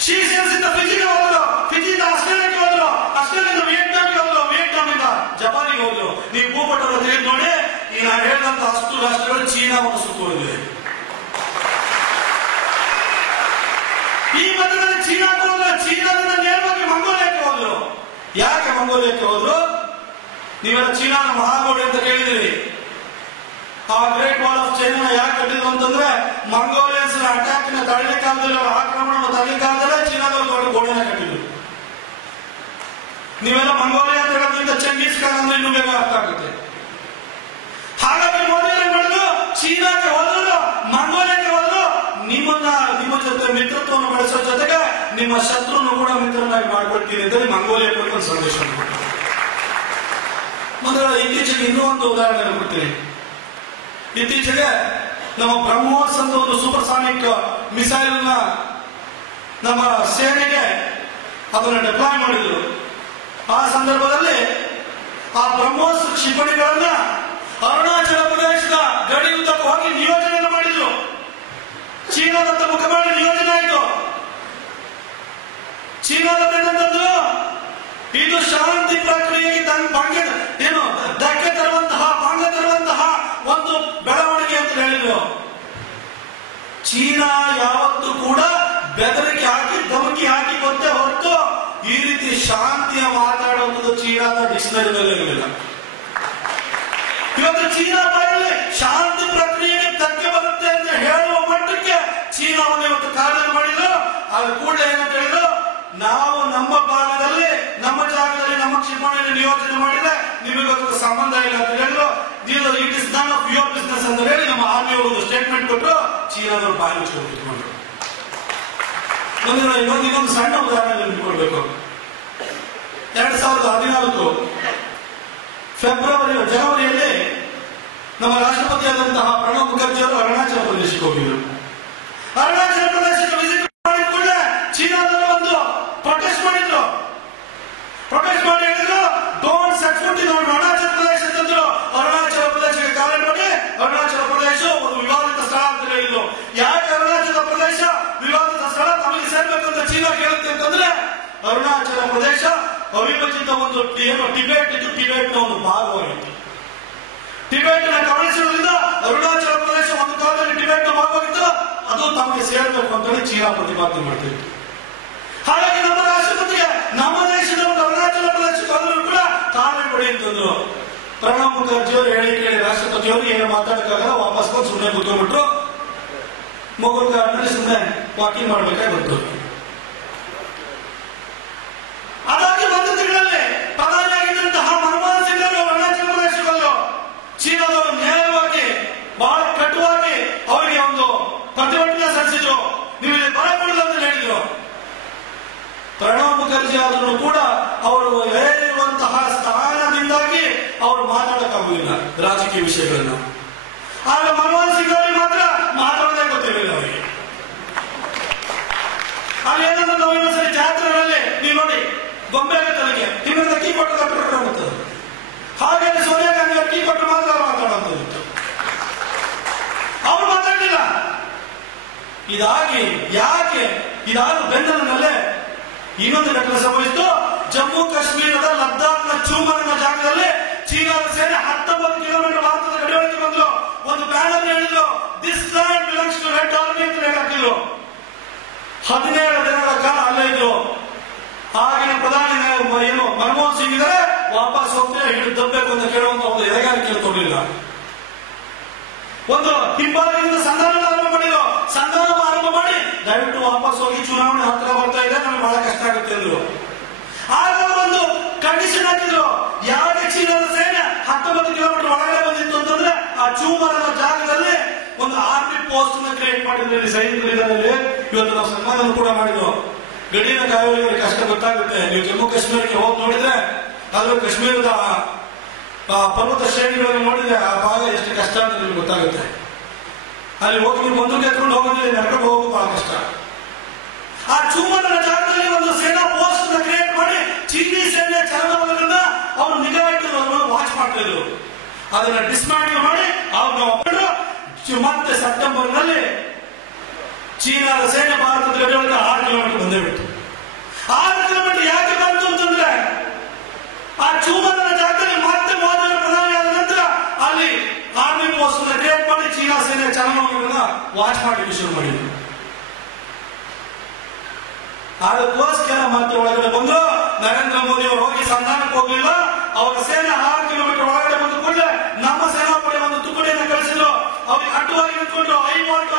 ಶೀಶೆಲ್ಸ್ ಇಂದ ಫಿಜಿಗೆ ಹೋದ್ರು, ಫಿಜಿಯಿಂದ ಆಸ್ಟ್ರೇಲಿಯಾಕ್ಕೆ ಹೋದ್ರು, ಆಸ್ಟ್ರೇಲಿಯಾದಿಂದ ವಿಯೆಟ್ನಾಂಗೆ ಹೋದ್ರು, ವಿಯೆಟ್ನಾಂನಿಂದ ಜಪಾನಿಗೆ ಹೋದ್ರು. ನೀವು ಭೂಪಟವನ್ನು ತೆಗೆದು ನೋಡಿ, ಈಗ ನಾನು ಹೇಳಿದಂತ 10 ರಾಷ್ಟ್ರಗಳು ಚೀನಾವನ್ನು ಸುತ್ತುವರಿದಿದೆ. ಈ ಮಧ್ಯದಲ್ಲಿ ಚೀನಾಕ್ಕೆ ಹೋದ್ರು, ಚೀನಾದಿಂದ ನೇರವಾಗಿ ಮಂಗೋಲಿಯಾಕ್ಕೆ ಹೋದ್ರು. ಯಾಕೆ ಮಂಗೋಲಿಯಾಕ್ಕೆ ಹೋದ್ರು? ನೀವೆಲ್ಲ ಚೀನಾನ ಮಹಾಗೋಡೆ ಅಂತ ಕೇಳಿದಿರಿ. ಆ ಗ್ರೇಟ್ ವಾಲ್ ಆಫ್ ಚೈನಾ ಯಾಕೆ ಕಟ್ಟಿದ್ರು ಅಂತಂದ್ರೆ ಮಂಗೋಲಿಯನ್ಸ್ ಅಟ್ಯಾಕ್ ನ ತಡೆಯಲಿಕ್ಕಾಗಲಿಲ್ಲ, ಆಕ್ರಮಣವನ್ನು ತಡೆಯಲಿಕ್ಕಾಗಲ್ಲ, ಚೀನಾದವರು ದೊಡ್ಡ ಗೋಡೆನ ಕಟ್ಟಿದ್ರು. ನೀವೆಲ್ಲ ಮಂಗೋಲಿಯಾ ಅಂತ ಹೇಳೋದ್ರಿಂದ ಚೆಂಗೀಸ್ ಖಾನ್ ಅಂದ್ರೆ ಇನ್ನೂ ಬೇಗ ಅರ್ಥ ಆಗುತ್ತೆ. ಹಾಗಾಗಿ ಮೋದಿ ಏನ್ ಮಾಡಿದ್ರು, ಚೀನಾಕ್ಕೆ ಹೋದ್ರು, ಮಂಗೋಲಿಯಾಕ್ಕೆ ಹೋದ್ರು. ನಿಮ್ಮ ಜೊತೆ ಮಿತ್ರತ್ವವನ್ನು ಬೆಳೆಸೋ ಜೊತೆಗೆ ನಿಮ್ಮ ಶತ್ರುವನ್ನು ಕೂಡ ಮಿತ್ರನಾಗಿ ಮಾಡ್ಕೊಳ್ತೀನಿ ಅಂತ ಮಂಗೋಲಿಯಾ ಕೊಟ್ಟು ಒಂದು ಸಂದೇಶ ಕೊಟ್ಟರು. ಮೊದಲ ಇತ್ತೀಚೆಗೆ ಇನ್ನೂ ಒಂದು ಉದಾಹರಣೆ ಕೊಡ್ತೀನಿ. ಇತ್ತೀಚೆಗೆ ನಮ್ಮ ಬ್ರಹ್ಮೋಸ್ ಅಂತ ಒಂದು ಸೂಪರ್ಸಾನಿಕ್ ಮಿಸೈಲ್ ನ ನಮ್ಮ ಸೇನೆಗೆ ಅದನ್ನು ಡಿಪ್ಲಾಯ್ ಮಾಡಿದ್ರು. ಆ ಸಂದರ್ಭದಲ್ಲಿ ಆ ಬ್ರಹ್ಮೋಸ್ ಕ್ಷಿಪಣಿಗಳನ್ನ ಅರುಣಾಚಲ ಪ್ರದೇಶದ ಗಡಿ ಉದ್ದಕ್ಕೂ ಹೋಗಿ ನಿಯೋಜನೆಯನ್ನು ಮಾಡಿದ್ರು. ಚೀನಾದತ್ತ ಮುಖ ಮಾಡಿ ನಿಯೋಜನೆ ಆಯಿತು. ಚೀನಾದ ಏನಂತಂದ್ರು, ಇದು ಶಾಂತಿ ಪ್ರಕ್ರಿಯೆಗೆ ಧಕ್ಕೆ ತರುವಂತಹ ಭಂಗ ತರುವಂತಹ ಒಂದು ಬೆಳವಣಿಗೆ ಅಂತ ಹೇಳಿದ್ರು. ಚೀನಾ ಯಾವತ್ತೂ ಕೂಡ ಬೆದರಿಕೆ ಹಾಕಿ ಧಮಕಿ ಹಾಕಿ ಗೊತ್ತೇ ಹೊರತು ಈ ರೀತಿ ಶಾಂತಿಯ ಮಾತಾಡುವಂಥದ್ದು ಚೀನಾದ ಡಿಕ್ಷನರಿನಲ್ಲಿ ಇರಲಿಲ್ಲ. ಇವತ್ತು ಚೀನಾ ಬಾಯಲ್ಲಿ ಶಾಂತಿ ಪ್ರಕ್ರಿಯೆಗೆ ಧಕ್ಕೆ ಬರುತ್ತೆ ಅಂತ ಹೇಳುವ ಮಟ್ಟಕ್ಕೆ ಚೀನಾವನ್ನು ಇವತ್ತು ಕಾರಣ ಮಾಡಿದ್ರು. ಅದು ಕೂಡಲೇ ಏನಂತ ಹೇಳಿದ್ರು, ನಾವು ನಮ್ಮ ಭಾಗದಲ್ಲಿ ನಮ್ಮ ಜಾಗದಲ್ಲಿ ನಮ್ಮ ಕ್ಷಿಪಣಿಯನ್ನು ನಿಯೋಜನೆ ಮಾಡಿದ್ರೆ ನಿಮಗೊಂದು ಸಂಬಂಧ ಇಲ್ಲ ಅಂತ ಹೇಳಿದ್ರು. It is none of your business ಅಂತ ಹೇಳಿ ನಮ್ಮ ಆರ್ಮಿ ಅವರು ಒಂದು ಸ್ಟೇಟ್ಮೆಂಟ್ ಕೊಟ್ಟರು. ಚೀನಾದವರು ಬಾಯಿ ಮುಚ್ಚಿಕೊಂಡ್ರು. ಇನ್ನೊಂದು ಸಣ್ಣ ಉದಾಹರಣೆ ನಿಮ್ಗೆ 2014 ಜನವರಿಯಲ್ಲಿ ನಮ್ಮ ರಾಷ್ಟ್ರಪತಿಯಾದಂತಹ ಪ್ರಣಬ್ ಮುಖರ್ಜಿ ಅವರು ಅರುಣಾಚಲ ಪ್ರದೇಶಕ್ಕೆ ಹೋಗಿದ್ರು. ಅರುಣಾಚಲ ಪ್ರದೇಶಕ್ಕೆ ವಿಸಿಟ್ ಮಾಡಿದ ಕೂಡಲೇ ಚೀನಾದವರು ಒಂದು ಪ್ರೊಟೆಸ್ಟ್ ಮಾಡಿದ್ರು. ಪ್ರೊಟೆಸ್ಟ್ ಮಾಡಿ ಹೇಳಿದ್ರು, ಡೋಂಟ್ ಸೆಟ್ ಫುಟ್ ಇನ್ ಅರುಣಾಚಲ ಪ್ರದೇಶ ಅಂತಂದ್ರು. ಅರುಣಾಚಲ ಪ್ರದೇಶಕ್ಕೆ ಕಾರಣ ಮಾಡಿ ಅರುಣಾಚಲ ಪ್ರದೇಶ ಒಂದು ವಿವಾದಿತ ಸ್ಥಳ ಅಂತ ಹೇಳಿದ್ರು. ಯಾಕೆ ಅರುಣಾಚಲ ಪ್ರದೇಶ ವಿವಾದಿತ ಸ್ಥಳ ತಮಗೆ ಸೇರ್ಬೇಕು ಅಂತ ಚೀನಾ ಕೇಳುತ್ತೆ ಅಂತಂದ್ರೆ, ಅರುಣಾಚಲ ಟಿಬೇಟ್ ಇದ್ದು ಟಿಬೇಟ್ನ ಒಂದು ಭಾಗವಾಗಿತ್ತು. ಟಿಬೇಟ್ನ ಕಬಳಿಸಿರುವುದರಿಂದ ಅರುಣಾಚಲ ಪ್ರದೇಶ ಒಂದು ಕಾಲದಲ್ಲಿ ಟಿಬೇಟ್ನ ಭಾಗವಾಗಿತ್ತು, ಅದು ತಮಗೆ ಸೇರಬೇಕು ಅಂತೇಳಿ ಚೀನಾ ಪ್ರತಿಪಾದನೆ ಮಾಡ್ತಿತ್ತು. ಹಾಗಾಗಿ ನಮ್ಮ ರಾಷ್ಟ್ರಪತಿಗೆ ನಮ್ಮ ದೇಶದ ಒಂದು ಅರುಣಾಚಲ ಪ್ರದೇಶಕ್ಕೆ ಹೋದರೂ ಕೂಡ ತಾವೇ ಕೊಡಿ ಅಂತಂದ್ರು. ಪ್ರಣಬ್ ಮುಖರ್ಜಿ ಅವರು ಹೇಳಿ ಕೇಳಿ ರಾಷ್ಟ್ರಪತಿಯವರು ಏನು ಮಾತಾಡಕ್ಕಾಗಲ್ಲ, ವಾಪಸ್ ಬಂದು ಸುಮ್ಮನೆ ಕೂತ್ಕೊಂಡ್ಬಿಟ್ರು. ಮೊಗಲ್ ಗಾರ್ಡನ್ ಸುಮ್ಮನೆ ವಾಕಿಂಗ್ ಮಾಡ್ಬೇಕಾಗಿ ಬಂತು. ಅದಾಗಿ ಒಂದು ತಿಂಗಳಲ್ಲಿ ಪ್ರಧಾನಿಯಾಗಿದ್ದಂತಹ ಮನಮೋಹನ್ ಸಿಂಗ್ ಅವರು ಅರುಣಾಚಲ ಪ್ರದೇಶಕ್ಕೆ ಬಂದರು. ಚೀನಾದವರು ನ್ಯಾಯವಾಗಿ ಬಹಳ ಕಟುವಾಗಿ ಅವರಿಗೆ ಒಂದು ಪ್ರತಿಭಟನೆ ಸಲ್ಲಿಸಿದ್ರು. ನೀವು ಇಲ್ಲಿ ಬರಕೂಡದು ಅಂತ ಹೇಳಿದ್ರು. ಪ್ರಣಬ್ ಮುಖರ್ಜಿ ಆದರೂ ಕೂಡ ಅವರು ಹೇಳಿರುವಂತಹ ಸ್ಥಾನದಿಂದಾಗಿ ಅವರು ಮಾತಾಡಕ್ಕಾಗುವುದಿಲ್ಲ ರಾಜಕೀಯ ವಿಷಯಗಳನ್ನ. ಆಗ ಮನಮೋಹನ್ ಸಿಂಗ್ ಅವರಿಗೆ ಮಾತ್ರ ಮಾತಾಡೋದೇ ಗೊತ್ತಿರಲಿಲ್ಲ ಅವರಿಗೆ. ಅಲ್ಲೇನಂದ್ರೆ ನಾವು ಇನ್ನೊಂದ್ಸರಿ ಜಾತ್ರೆಗಳಲ್ಲಿ ನೀವು ನೋಡಿ ಗೊಂಬೆ ತನಗೆ ಇನ್ನೊಂದು ಅಕ್ಕಿ ಕೊಟ್ಟು ಕಟ್ಟುತ್ತದೆ. ಹಾಗೆ ಸೋನಿಯಾ ಗಾಂಧಿ ಅಕ್ಕಿ ಕೊಟ್ಟು ಮಾತ್ರ ಮಾತಾಡುವಂಥದ್ದು. ಅವರು ಮಾತಾಡಲಿಲ್ಲ. ಇದಾಗಿ ಯಾಕೆ ಇದಾದ ಬೆನ್ನಲ್ಲೇ ಇನ್ನೊಂದು ಘಟನೆ ಸಂಭವಿಸಿತು. ಜಮ್ಮು ಕಾಶ್ಮೀರದ ಲದ್ದಾಖ್ನ ಚೂಮರನ ಜಾಗದಲ್ಲಿ ಚೀನಾದ ಸೇನೆ 19 ಕಿಲೋಮೀಟರ್ ಭಾರತದ ಗಡಿಯೊಳಗೆ ಬಂದ್ರು. ಒಂದು ಬ್ಯಾನರ್ ಹೇಳಿದ್ರು, this land belongs to red army ಅಂತ ಹೇಳಾಕಿದ್ರು. 17 ದಿನಗಳ ಕಾಲ ಅಲ್ಲೇ ಇದ್ರು. ಆಗಿನ ಪ್ರಧಾನಿ ಏನು ಮನಮೋಹನ್ ಸಿಂಗ್ ಇದ್ದಾರೆ, ವಾಪಸ್ ಹೋಗ್ತಾರೆ, ಹಿಡಿದು ದಬ್ಬಬೇಕು ಅಂತ ಕೇಳುವಂತ ಒಂದು ಎದೆಗಾರಿಕೆ ತೋರಲಿಲ್ಲ. ಒಂದು ಹಿಂಬಾಲದಿಂದ ಸಂಧಾನ ಆರಂಭ ಮಾಡಿದ್ರು. ಸಂಧಾನ ಆರಂಭ ಮಾಡಿ ದಯವಿಟ್ಟು ವಾಪಸ್ ಹೋಗಿ, ಚುನಾವಣೆ ಹತ್ತಿರ ಬರ್ತಾ ಇದೆ, ನಮಗೆ ಬಹಳ ಕಷ್ಟ ಆಗುತ್ತೆ ಅಂದ್ರು. ಆಗ ಒಂದು ಕಂಡೀಷನ್ ಹಾಕಿದ್ರು, ಯಾಕೆ ಚೀನಾದ ಸೇನೆ 19 ಕಿಲೋಮೀಟರ್ ಒಳಗಡೆ ಬಂದಿತ್ತು ಅಂತಂದ್ರೆ ಆ ಚೂಮರನ ಜಾಗದಲ್ಲಿ ಒಂದು ಆರ್ಮಿ ಪೋಸ್ಟ್ ನ ಕ್ರಿಯೇಟ್ ಮಾಡಿದ್ರು ಸೈನಿಕರಿದ್ದಾರೆ. ಇವತ್ತು ನಾವು ಸನ್ಮಾನ ಕೂಡ ಮಾಡಿದ್ರು. ಗಡಿನ ಕಾಯುವವರಿಗೆ ಕಷ್ಟ ಗೊತ್ತಾಗುತ್ತೆ. ನೀವು ಜಮ್ಮು ಕಾಶ್ಮೀರಕ್ಕೆ ಹೋಗಿ ನೋಡಿದ್ರೆ ಆದ್ರೂ ಕಾಶ್ಮೀರದ ಪರ್ವತ ಶ್ರೇಣಿಗಳನ್ನು ನೋಡಿದ್ರೆ ಆ ಭಾಗ ಎಷ್ಟು ಕಷ್ಟ ಅಂತ ನಿಮ್ಗೆ ಗೊತ್ತಾಗುತ್ತೆ. ಅಲ್ಲಿ ಹೋಗಿ ನೀವು ಬಂದೂಕು ಎತ್ಕೊಂಡು ಹೋಗೋದಿಲ್ಲ, ನಡ್ಕೊಂಡು ಹೋಗೋದು ಬಹಳ ಕಷ್ಟ. ಆ ಚೂಮರನ ಜಾಗದಲ್ಲಿ ಒಂದು ಸೇನಾ ಪೋಸ್ಟ್ ನ ಕ್ರಿಯೇಟ್ ಮಾಡಿ ಚೀನಿ ಸೇನೆ ಚಲನವಲನ ಅವರು ನಿಗಾ ಇಟ್ಟು ವಾಚ್ ಮಾಡ್ತಾ ಇದ್ರು. ಅದನ್ನ ಡಿಸ್ಮ್ಯಾಂಟಲ್ ಮಾಡಿ ಅವ್ರನ್ನ ಒಪ್ಪಿಟ್ಟು ಮತ್ತೆ ಸೆಪ್ಟೆಂಬರ್ ನಲ್ಲಿ ಚೀನಾದ ಸೇನೆ ಭಾರತದ ಗಡಿಯೊಳಗೆ 6 ಕಿಲೋಮೀಟರ್ ಬಂದೇ ಬಿಟ್ಟು. 6 ಕಿಲೋಮೀಟರ್ ಯಾಕೆ ಬಂತು ಅಂತಂದ್ರೆ ಆ ಚೂಮರನ ಜಾಗದಲ್ಲಿ ಮತ್ತೆ ಮೋದಿ ಪ್ರಧಾನಿ ಆದ ನಂತರ ಅಲ್ಲಿ ಆರ್ಮಿ ಪೋಸ್ಟ್ ನ ಕ್ರಿಯೇಟ್ ಮಾಡಿ ಚೀನಾ ಸೇನೆ ಚಲನವಲನ ವಾಚ್ ಮಾಡಲಿಕ್ಕೆ ಶುರು ಮಾಡಿದ್ರು. ಅದಕ್ಕೋಸ್ಕರ ಮತ್ತೆ ಒಳಗಡೆ ಬಂದು ನರೇಂದ್ರ ಮೋದಿ ಅವರು ಹೋಗಿ ಸಂಧಾನಕ್ಕೆ ಹೋಗ್ಲಿಲ್ಲ. ಅವರ ಸೇನೆ 6 ಕಿಲೋಮೀಟರ್ ಒಳಗಡೆ ಬಂದು ಕೂಡಲೇ ನಮ್ಮ ಸೇನಾಪಡೆ ಒಂದು ತುಕಡಿಯನ್ನು ಕಳಿಸಿದ್ರು. ಅವ್ರಿಗೆ ಅಡ್ಡವಾಗಿ ನಿಂತ್ಕೊಂಡ್ರು.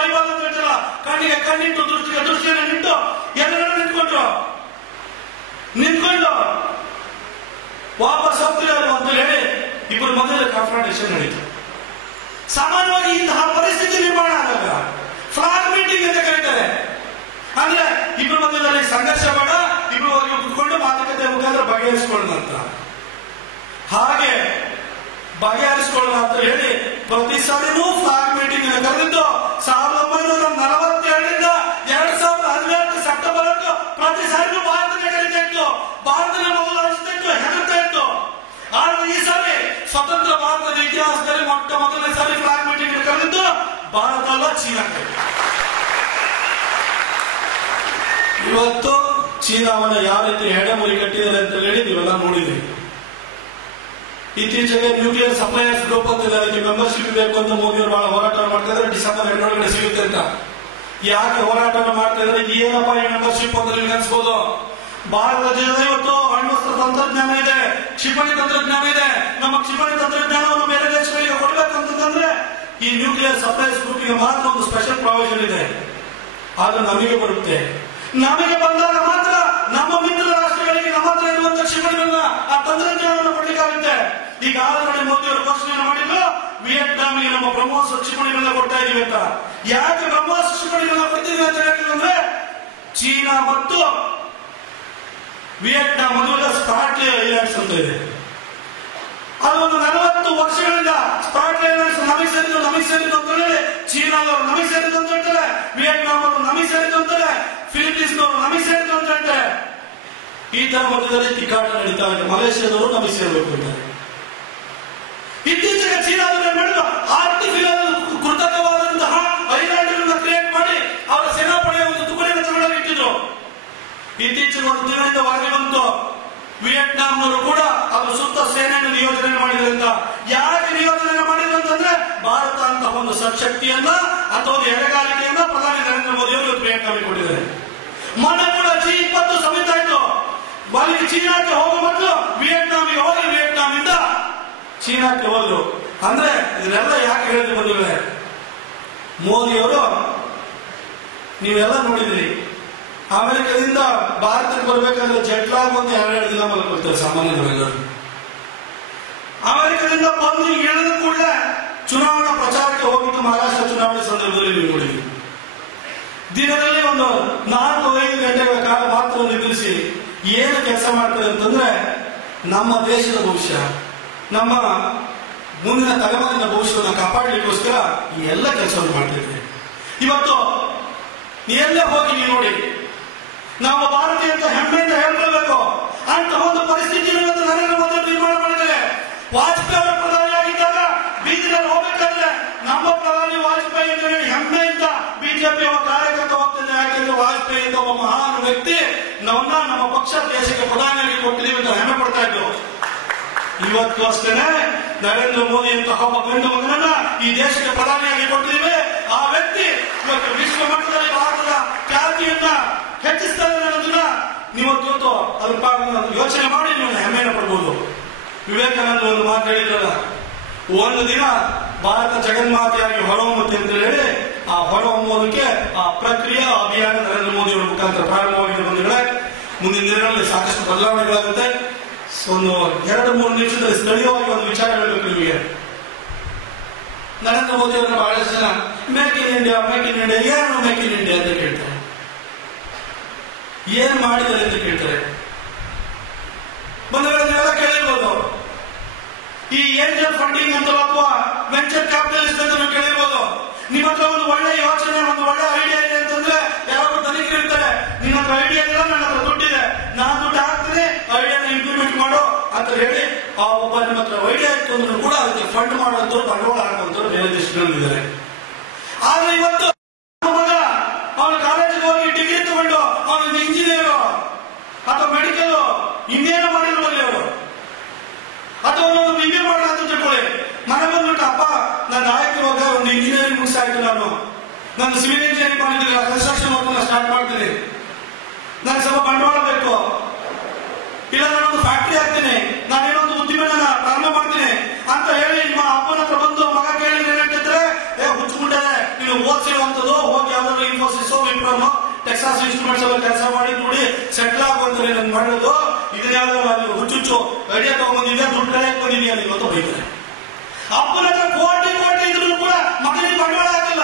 ಐಬಾಲ್ ಅಂತ ಹೇಳ್ತಾರ, ಕಣ್ಣಿಗೆ ಕಣ್ಣಿಟ್ಟು ದೃಷ್ಟಿಗೆ ದೃಷ್ಟಿಯನ್ನು ನಿಂತು ಎದುರುಗಡೆ ನಿಂತ್ಕೊಂಡು ವಾಪಸ್ ಹೋಗ್ತಿಲ್ಲ ಅಂತ ಹೇಳಿ ಇಬ್ಬರು ಮೊದಲೇ ಕಾನ್ಫ್ರಂಟೇಷನ್ ನಡೀತು. ಸಾಮಾನ್ಯವಾಗಿ ಇಂತಹ ಪರಿಸ್ಥಿತಿ ನಿರ್ಮಾಣ ಆದಾಗ ಫ್ಲಾಗ್ ಮೀಟಿಂಗ್ ಅಂತ ಕರೀತಾರೆ. ಅಂದ್ರೆ ಇಬ್ಬರ ಮಧ್ಯದಲ್ಲಿ ಸಂಘರ್ಷ ಬೇಡ, ಇಬ್ಬರು ಹೋಗಿ ಕುತ್ಕೊಂಡು ಮಾತುಕತೆ ಮುಖಾಂತರ ಬಗೆಹರಿಸಿಕೊಳ್ಳೋಣ ಅಂತ. ಹಾಗೆ ಬಗೆಹರಿಸಿಕೊಳ್ಳೋಣ ಅಂತ ಹೇಳಿ ಪ್ರತಿ ಸಾರಿನೂ ಫ್ಲಾಗ್ ಮೀಟಿಂಗ್ ಕರೆದಿದ್ದು 1947ರಿಂದ 2018 ಸೆಪ್ಟೆಂಬರ್ ಪ್ರತಿ ಸಾರಿನೂ ಭಾರತಕ್ಕೆ ಕರೀತಾ ಇತ್ತು. ಭಾರತದ ಮೊದಲು ಅನಿಸ್ತಾ ಇತ್ತು, ಹೆದರ್ತಾ ಇತ್ತು. ಆದ್ರೆ ಈ ಸಾರಿ ಸ್ವತಂತ್ರ ಭಾರತದ ಇತಿಹಾಸದಲ್ಲಿ ಮೊದಲನೇ ಸಾರಿ ಫ್ಲಾಗ್ ಮೀಟಿಂಗ್ ಕರೆದಿದ್ದು ಭಾರತ ಅಲ್ಲ, ಚೀನಾ. ಇವತ್ತು ಚೀನಾವನ್ನ ಯಾವ ರೀತಿ ಹೆಡೆಮುರಿ ಕಟ್ಟಿದ್ದಾರೆ ಅಂತ ಹೇಳಿ ನೀವೆಲ್ಲ ನೋಡಿದ್ರಿ. ಇತ್ತೀಚೆಗೆ ನ್ಯೂಕ್ಲಿಯರ್ ಸಪ್ಲೈಯರ್ಸ್ ಗ್ರೂಪ್ ಅಂತ ಇದಕ್ಕೆ ಮೆಂಬರ್ಶಿಪ್ ಬೇಕು ಅಂತ ಮೋದಿ ಅವರು ಬಹಳ ಹೋರಾಟ ಮಾಡ್ತಾ ಇದ್ದಾರೆ. ಡಿಸೆಂಬರ್ 2 ಸಿಗುತ್ತೆ ಅಂತ. ಯಾಕೆ ಹೋರಾಟ ಮಾಡ್ತಾ ಇದ್ದಾರೆ, ಏನಪ್ಪ ಈ ಮೆಂಬರ್ಶಿಪ್ ಅಂತ ನಿಮ್ಗೆ ಅನ್ಸ್ಬೋದು. ಭಾರತ ದೇಶದ ಇವತ್ತು ಅಣ್ವಸ್ತ್ರ ತಂತ್ರಜ್ಞಾನ ಇದೆ, ಕ್ಷಿಪಣಿ ತಂತ್ರಜ್ಞಾನ ಇದೆ. ನಮ್ಮ ಕ್ಷಿಪಣಿ ತಂತ್ರಜ್ಞಾನವನ್ನು ಬೇರೆ ದೇಶಗಳಿಗೆ ಕೊಡ್ಬೇಕಂತಂದ್ರೆ ಈ ನ್ಯೂಕ್ಲಿಯರ್ ಸಪ್ಲೈಯರ್ಸ್ ಗ್ರೂಪ್ಗೆ ಮಾತ್ರ ಒಂದು ಸ್ಪೆಷಲ್ ಪ್ರಾವಿಷನ್ ಇದೆ. ಆದ್ರೆ ನಮಗೆ ಬರುತ್ತೆ. ನಮಗೆ ಬಂದಾಗ ಮಾತ್ರ ನಮ್ಮ ಮಿತ್ರ ರಾಷ್ಟ್ರಗಳಿಗೆ ನಮ್ಮ ಹತ್ರ ಇರುವಂತಹ ಕ್ಷಿಪಣಿಗಳನ್ನ ಆ ತಂತ್ರಜ್ಞಾನವನ್ನು ಕೊಡ್ಲಿಕ್ಕಾಗುತ್ತೆ. ಈಗ ಆಲ್ರೆಡಿ ಮೋದಿ ಅವರು ಘೋಷಣೆ ಮಾಡಿದ್ರು, ವಿಯೆಟ್ನಾಂಗೆ ನಮ್ಮ ಬ್ರಹ್ಮೋಸ್ ಕ್ಷಿಪಣಿಗಳನ್ನ ಕೊಡ್ತಾ ಇದೀವಿ ಅಂತ. ಯಾಕೆ ಬ್ರಹ್ಮೋಸ್ ಕ್ಷಿಪಣಿಗಳನ್ನ ಕೊಡ್ತೀವಿ ಅಂತ ಹೇಳಿದ್ರೆ ಚೀನಾ ಮತ್ತು ವಿಯೆಟ್ನಾಂ ಮದುವೆ ಸ್ಪಾಟ್ ಐಲ್ಯಾಂಡ್ಸ್ ಅಂತ ಇದೆ. ಅದು ಒಂದು 40 ವರ್ಷಗಳಿಂದ ಸ್ಪಾಟ್ ಐಲ್ಯಾಂಡ್ಸ್ ನಮಗೆ ಸೇರಿದ್ದು ಅಂತ ಹೇಳಿ ಚೀನಾದವರು ನಮಗೆ ಸೇರಿದ್ದು ಅಂತ ಹೇಳ್ತಾರೆ, ವಿಯೆಟ್ನಾಂ ಅವರು ನಮಗೆ ಸೇರಿದ್ದು ಅಂತಾರೆ, ಫಿಲಿಪೀನ್ಸ್ನವರು ನಮಗೆ ಸೇರಿದ್ದು ಅಂತ ಹೇಳ್ತಾರೆ. ಈ ತರ ಮಧ್ಯದಲ್ಲಿ ತಿಕ್ಕಾಟ ನಡೀತಾ ಇದೆ. ಮಲೇಷ್ಯಾದವರು ನಮಗೆ ಸೇರಬೇಕು ಅಂತಾರೆ. ಇತ್ತೀಚೆಗೆ ಚೀನಾದಲ್ಲಿ ಮಾಡಿದ ಆರ್ಟಿಫಿಷಿಯಲ್ ಕೃತಕವಾದಂತಹ ಐಲ್ಯಾಂಡ್ಗಳನ್ನು ಕ್ರಿಯೇಟ್ ಮಾಡಿ ಅವರ ಸೇನಾಪಡೆಯ ಒಂದು ತುಕಡಿಯನ್ನು ತಗೊಂಡೋಗಿ ಇಟ್ಟಿದ್ರು. ಇತ್ತೀಚೆಗೆ ಒಂದು ದಿನದಿಂದ ವರದಿ ಬಂತು, ವಿಯೆಟ್ನಾಂ ವಿಯೆಟ್ನಾಂನವರು ಕೂಡ ಅದ್ರ ಸುತ್ತ ಸೇನೆಯನ್ನು ನಿಯೋಜನೆ ಮಾಡಿದ್ರಂತ. ಯಾಕೆ ನಿಯೋಜನೆ ಮಾಡಿದ್ರು ಅಂತಂದ್ರೆ ಭಾರತ ಅಂತ ಒಂದು ಶಕ್ತಿಯನ್ನ ಅಥವಾ ಒಂದು ಎಳೆಗಾರಿಕೆಯನ್ನ ಪ್ರಧಾನಿ ನರೇಂದ್ರ ಮೋದಿ ಅವರು ವಿಯೆಟ್ನಾಂಗೆ ಕೊಟ್ಟಿದ್ದಾರೆ. ಮೊನ್ನೆ ಕೂಡ G20 ಸಮಿತಿ ಆಯ್ತು. ಅಲ್ಲಿ ಚೀನಾಕ್ಕೆ ಹೋಗೋ ಮೊದಲು ವಿಯೆಟ್ನಾಂಗೆ ಹೋಗಿ ವಿಯೆಟ್ನಾಂನಿಂದ ಚೀನಾಕ್ಕೆ ಹೋದ್ರು. ಅಂದ್ರೆ ಇದನ್ನೆಲ್ಲ ಯಾಕೆ ಹೇಳಿದ್ರು ಬಂದಿವೆ ಮೋದಿಯವರು, ನೀವೆಲ್ಲ ನೋಡಿದ್ರಿ ಅಮೆರಿಕದಿಂದ ಭಾರತಕ್ಕೆ ಬರ್ಬೇಕಾದ್ರೆ ಜೆಟ್ಲಾಗ್ ಒಂದು 2 ದಿನ ಮಲ್ಕೊಳ್ತಾರೆ ಸಾಮಾನ್ಯವಾಗಿ. ಅಮೆರಿಕದಿಂದ ಬಂದು ಇಳಿದ ಕೂಡಲೇ ಚುನಾವಣಾ ಪ್ರಚಾರಕ್ಕೆ ಹೋಗಿದ್ದು ಮಹಾರಾಷ್ಟ್ರ ಚುನಾವಣೆ ಸಂದರ್ಭದಲ್ಲಿ ನೀವು ನೋಡಿದ್ವಿ. ದಿನದಲ್ಲಿ ಒಂದು 4-5 ಗಂಟೆಗಳ ಕಾಲ ಮಾತ್ರ ನಿಲ್ಲಿಸಿ ಏನು ಕೆಲಸ ಮಾಡ್ತಾರೆ ಅಂತಂದ್ರೆ ನಮ್ಮ ದೇಶದ ಭವಿಷ್ಯ, ನಮ್ಮ ಮುಂದಿನ ತಲೆಮಾರಿನ ಭವಿಷ್ಯವನ್ನು ಕಾಪಾಡಲಿಕ್ಕೋಸ್ಕರ ಈ ಎಲ್ಲ ಕೆಲಸವನ್ನು ಮಾಡ್ತಿರ್ತೀವಿ. ಇವತ್ತು ಎಲ್ಲೇ ಹೋಗಿ ನೀವು ನೋಡಿ, ನಾವು ಭಾರತೀಯ ಅಂತ ಹೆಮ್ಮೆಯಿಂದ ಹೇಳ್ಕೊಳ್ಬೇಕು ಅಂತ ಒಂದು ಪರಿಸ್ಥಿತಿ ಇವತ್ತು ನರೇಂದ್ರ ಮೋದಿ ನಿರ್ಮಾಣ ಮಾಡಿದ್ದಾರೆ. ವಾಜಪೇಯಿ ಅವರು ಪ್ರಧಾನಿಯಾಗಿದ್ದಾಗ ಬೀದಿನಲ್ಲಿ ಹೋಗಬೇಕಾದ್ರೆ ನಮ್ಮ ಪ್ರಧಾನಿ ವಾಜಪೇಯಿ ಅಂತ ಹೇಳಿ ಹೆಮ್ಮೆಯಿಂದ ಬಿಜೆಪಿ ಕಾರ್ಯಕರ್ತ ಹೋಗ್ತಿದ್ದೆ. ಯಾಕೆಂದ್ರೆ ವಾಜಪೇಯಿ ಅಂತ ಒಬ್ಬ ಮಹಾನ್ ವ್ಯಕ್ತಿ ನಮ್ಮ ಪಕ್ಷ ದೇಶಕ್ಕೆ ಪ್ರಧಾನಿಯಾಗಿ ಕೊಟ್ಟಿದ್ದೀವಿ ಅಂತ ಹೆಮ್ಮೆ ಪಡ್ತಾ ಇದ್ರು. ಇವತ್ತು ಅಷ್ಟೇನೆ ನರೇಂದ್ರ ಮೋದಿ ಅಂತಹ ಒಬ್ಬ ಗಂಡು ಮಗನನ್ನ ಈ ದೇಶಕ್ಕೆ ಪ್ರಧಾನಿಯಾಗಿ ಕೊಟ್ಟಿದ್ದೀವಿ. ಆ ವ್ಯಕ್ತಿ ಇವತ್ತು ವಿಶ್ವ ಮಟ್ಟದಲ್ಲಿ ಭಾರತದ ಖ್ಯಾತಿಯನ್ನ ಹೆಚ್ಚಿಸ್ತಾರೆ ಅನ್ನೋದನ್ನ ನೀವತ್ತು ಅದ್ರ ಯೋಚನೆ ಮಾಡಿ ನೀವು ಹೆಮ್ಮೆಯನ್ನು ಪಡ್ಬೋದು. ವಿವೇಕಾನಂದ ಒಂದು ಮಾತು ಹೇಳಿದ್ರಲ್ಲ, ಒಂದು ದಿನ ಭಾರತ ಜಗನ್ಮಾತೆಯಾಗಿ ಹೊರಹೊಮ್ಮುತ್ತೆ ಅಂತ ಹೇಳಿ ಆ ಹೊರಹೊಮ್ಮೋದಕ್ಕೆ ಆ ಪ್ರಕ್ರಿಯೆ ಅಭಿಯಾನ ನರೇಂದ್ರ ಮೋದಿ ಅವರ ಮುಖಾಂತರ ಪ್ರಾರಂಭವಾಗಿದೆ. ಬಂಧುಗಳೇ, ಮುಂದಿನ ದಿನಗಳಲ್ಲಿ ಸಾಕಷ್ಟು ಬದಲಾವಣೆಗಳಾಗುತ್ತೆ. ಒಂದು 2-3 ನಿಮಿಷದಲ್ಲಿ ಸ್ಥಳೀಯವಾಗಿ ಒಂದು ವಿಚಾರ ಹೇಳಬೇಕು ನಿಮಗೆ. ನರೇಂದ್ರ ಮೋದಿ ಅವರನ್ನ ಬಹಳಷ್ಟು ಜನ ಮೇಕ್ ಇನ್ ಇಂಡಿಯಾ ಏನು ಮೇಕ್ ಇನ್ ಇಂಡಿಯಾ ಅಂತ ಕೇಳ್ತಾರೆ, ಏನ್ ಮಾಡಿದ್ದಾರೆ ಅಂತ ಕೇಳ್ತಾರೆ. ಬಂಧುಗಳನ್ನೆಲ್ಲ ಕೇಳಿರ್ಬೋದು. ಈ ಏಂಜಲ್ ಫಂಡಿಂಗ್ ಅಂತ ಅಥವಾ ವೆಂಚರ್ ಕ್ಯಾಪಿಟಲಿಸ್ಟ್ ಅಂತ ನೀವು ಕೇಳಿರ್ಬೋದು. ನಿಮ್ಮ ಹತ್ರ ಒಂದು ಒಳ್ಳೆ ಯೋಚನೆ, ಒಂದು ಒಳ್ಳೆ ಐಡಿಯಾ ಇದೆ ಅಂತಂದ್ರೆ ಯಾರು ತನಿಖೆ ಇರ್ತಾರೆ, ನಿನ್ನ ಹತ್ರ ಐಡಿಯಾ ಇಲ್ಲ, ನನ್ನ ಹತ್ರ ದುಡ್ಡಿದೆ, ನಾನು ದುಡ್ಡು ಹಾಕ್ತೀನಿ, ಐಡಿಯಾನ ಇಂಪ್ಲಿಮೆಂಟ್ ಮಾಡು ಅಂತ ಹೇಳಿ ಆ ಒಬ್ಬ ನಿಮ್ಮ ಹತ್ರ ಐಡಿಯಾ ಇತ್ತು ಅಂದ್ರೂ ಕೂಡ ಅದಕ್ಕೆ ಫಂಡ್ ಮಾಡುವಂತವ್ರು, ಬಂಡವಾಳ ಹಾಕುವಂತವ್ರು ಬೇರೆ ದೇಶಗಳಿದ್ದಾರೆ. ಆದ್ರೆ ಇವತ್ತು ಮಗ ಅವನು ಕಾಲೇಜಿಗೆ ಹೋಗಿ ಡಿಗ್ರಿ ತಗೊಂಡು ಅವನು ಇಂಜಿನಿಯರ್ ಅಥವಾ ಮೆಡಿಕಲ್ ಇನ್ನೇನು ಮಾಡಿರುವಲ್ಲಿ ಅವರು, ಅಥವಾ ಒಂದು BBA ಮಾಡೋಣ ಅಂತ ತಿಳ್ಕೊಳ್ಳಿ. ಮನೆ ಬಂದ್ಬಿಟ್ಟು ಅಪ್ಪ ನನ್ನ ಆಯ್ತು ಇವಾಗ ಒಂದು ಇಂಜಿನಿಯರಿಂಗ್ ಮುಗಿಸಾಯ್ತು, ನಾನು ಸಿವಿಲ್ ಇಂಜಿನಿಯರಿಂಗ್ ಮಾಡಿದ್ದೀನಿ, ಕನ್ಸ್ಟ್ರಕ್ಷನ್ ವರ್ಕ್ ಸ್ಟಾರ್ಟ್ ಮಾಡ್ತೀನಿ, ನನಗೆ ಸ್ವಲ್ಪ ಬಂಡವಾಳ ಬೇಕು, ಇಲ್ಲ ನಾನೊಂದು ಫ್ಯಾಕ್ಟರಿ ಹಾಕ್ತೀನಿ, ನಾನೇನೊಂದು ಉದ್ದಿಮೆನ ಪ್ರಾರಂಭ ಮಾಡ್ತೀನಿ ಅಂತ ಹೇಳಿ ನಿಮ್ಮ ಅಪ್ಪನ ಹತ್ರ ಬಂದು ಮಗ ಕೇಳಿ ಹೇಳ್ತಿದ್ರೆ, ಹುಚ್ಚಿಬಿಟ್ಟದೆ ನೀನು ಓದಿಸಿರುವಂತದ್ದು, ಹೋಗಿ ಯಾವ್ದಾದ್ರು ಇನ್ಫೋಸಿಸ್ ವಿಪ್ರೋನು ಟೆಕ್ಸಾಸ್ ಇನ್ಸ್ಟ್ರೂಮೆಂಟ್ಸ್ ಎಲ್ಲ ಕೆಲಸ ಮಾಡಿ ನೋಡಿ ಸೆಟ್ಲ್ ಆಗುವಂತ ನನ್ ಮಾಡೋದು, ಇದನ್ನ ಯಾವ್ದಾದ್ರು ಹುಚ್ಚುಚ್ಚು ಐಡಿಯಾ ತಗೊಂಡ್ಬಂದಿದ್ಯಾ, ದುಡ್ಡು ಕಳೆಯಕ್ ಬಂದಿದ್ಯಾ ನೀವು ಅಂತ ಬೈತಾರೆ. ಅಪ್ಪನ ಹತ್ರ ಕೋಟಿ ಇದ್ರು ಕೂಡ ಮಗನಿಗೆ ಬಂಡವಾಳ ಹಾಕಲ್ಲ.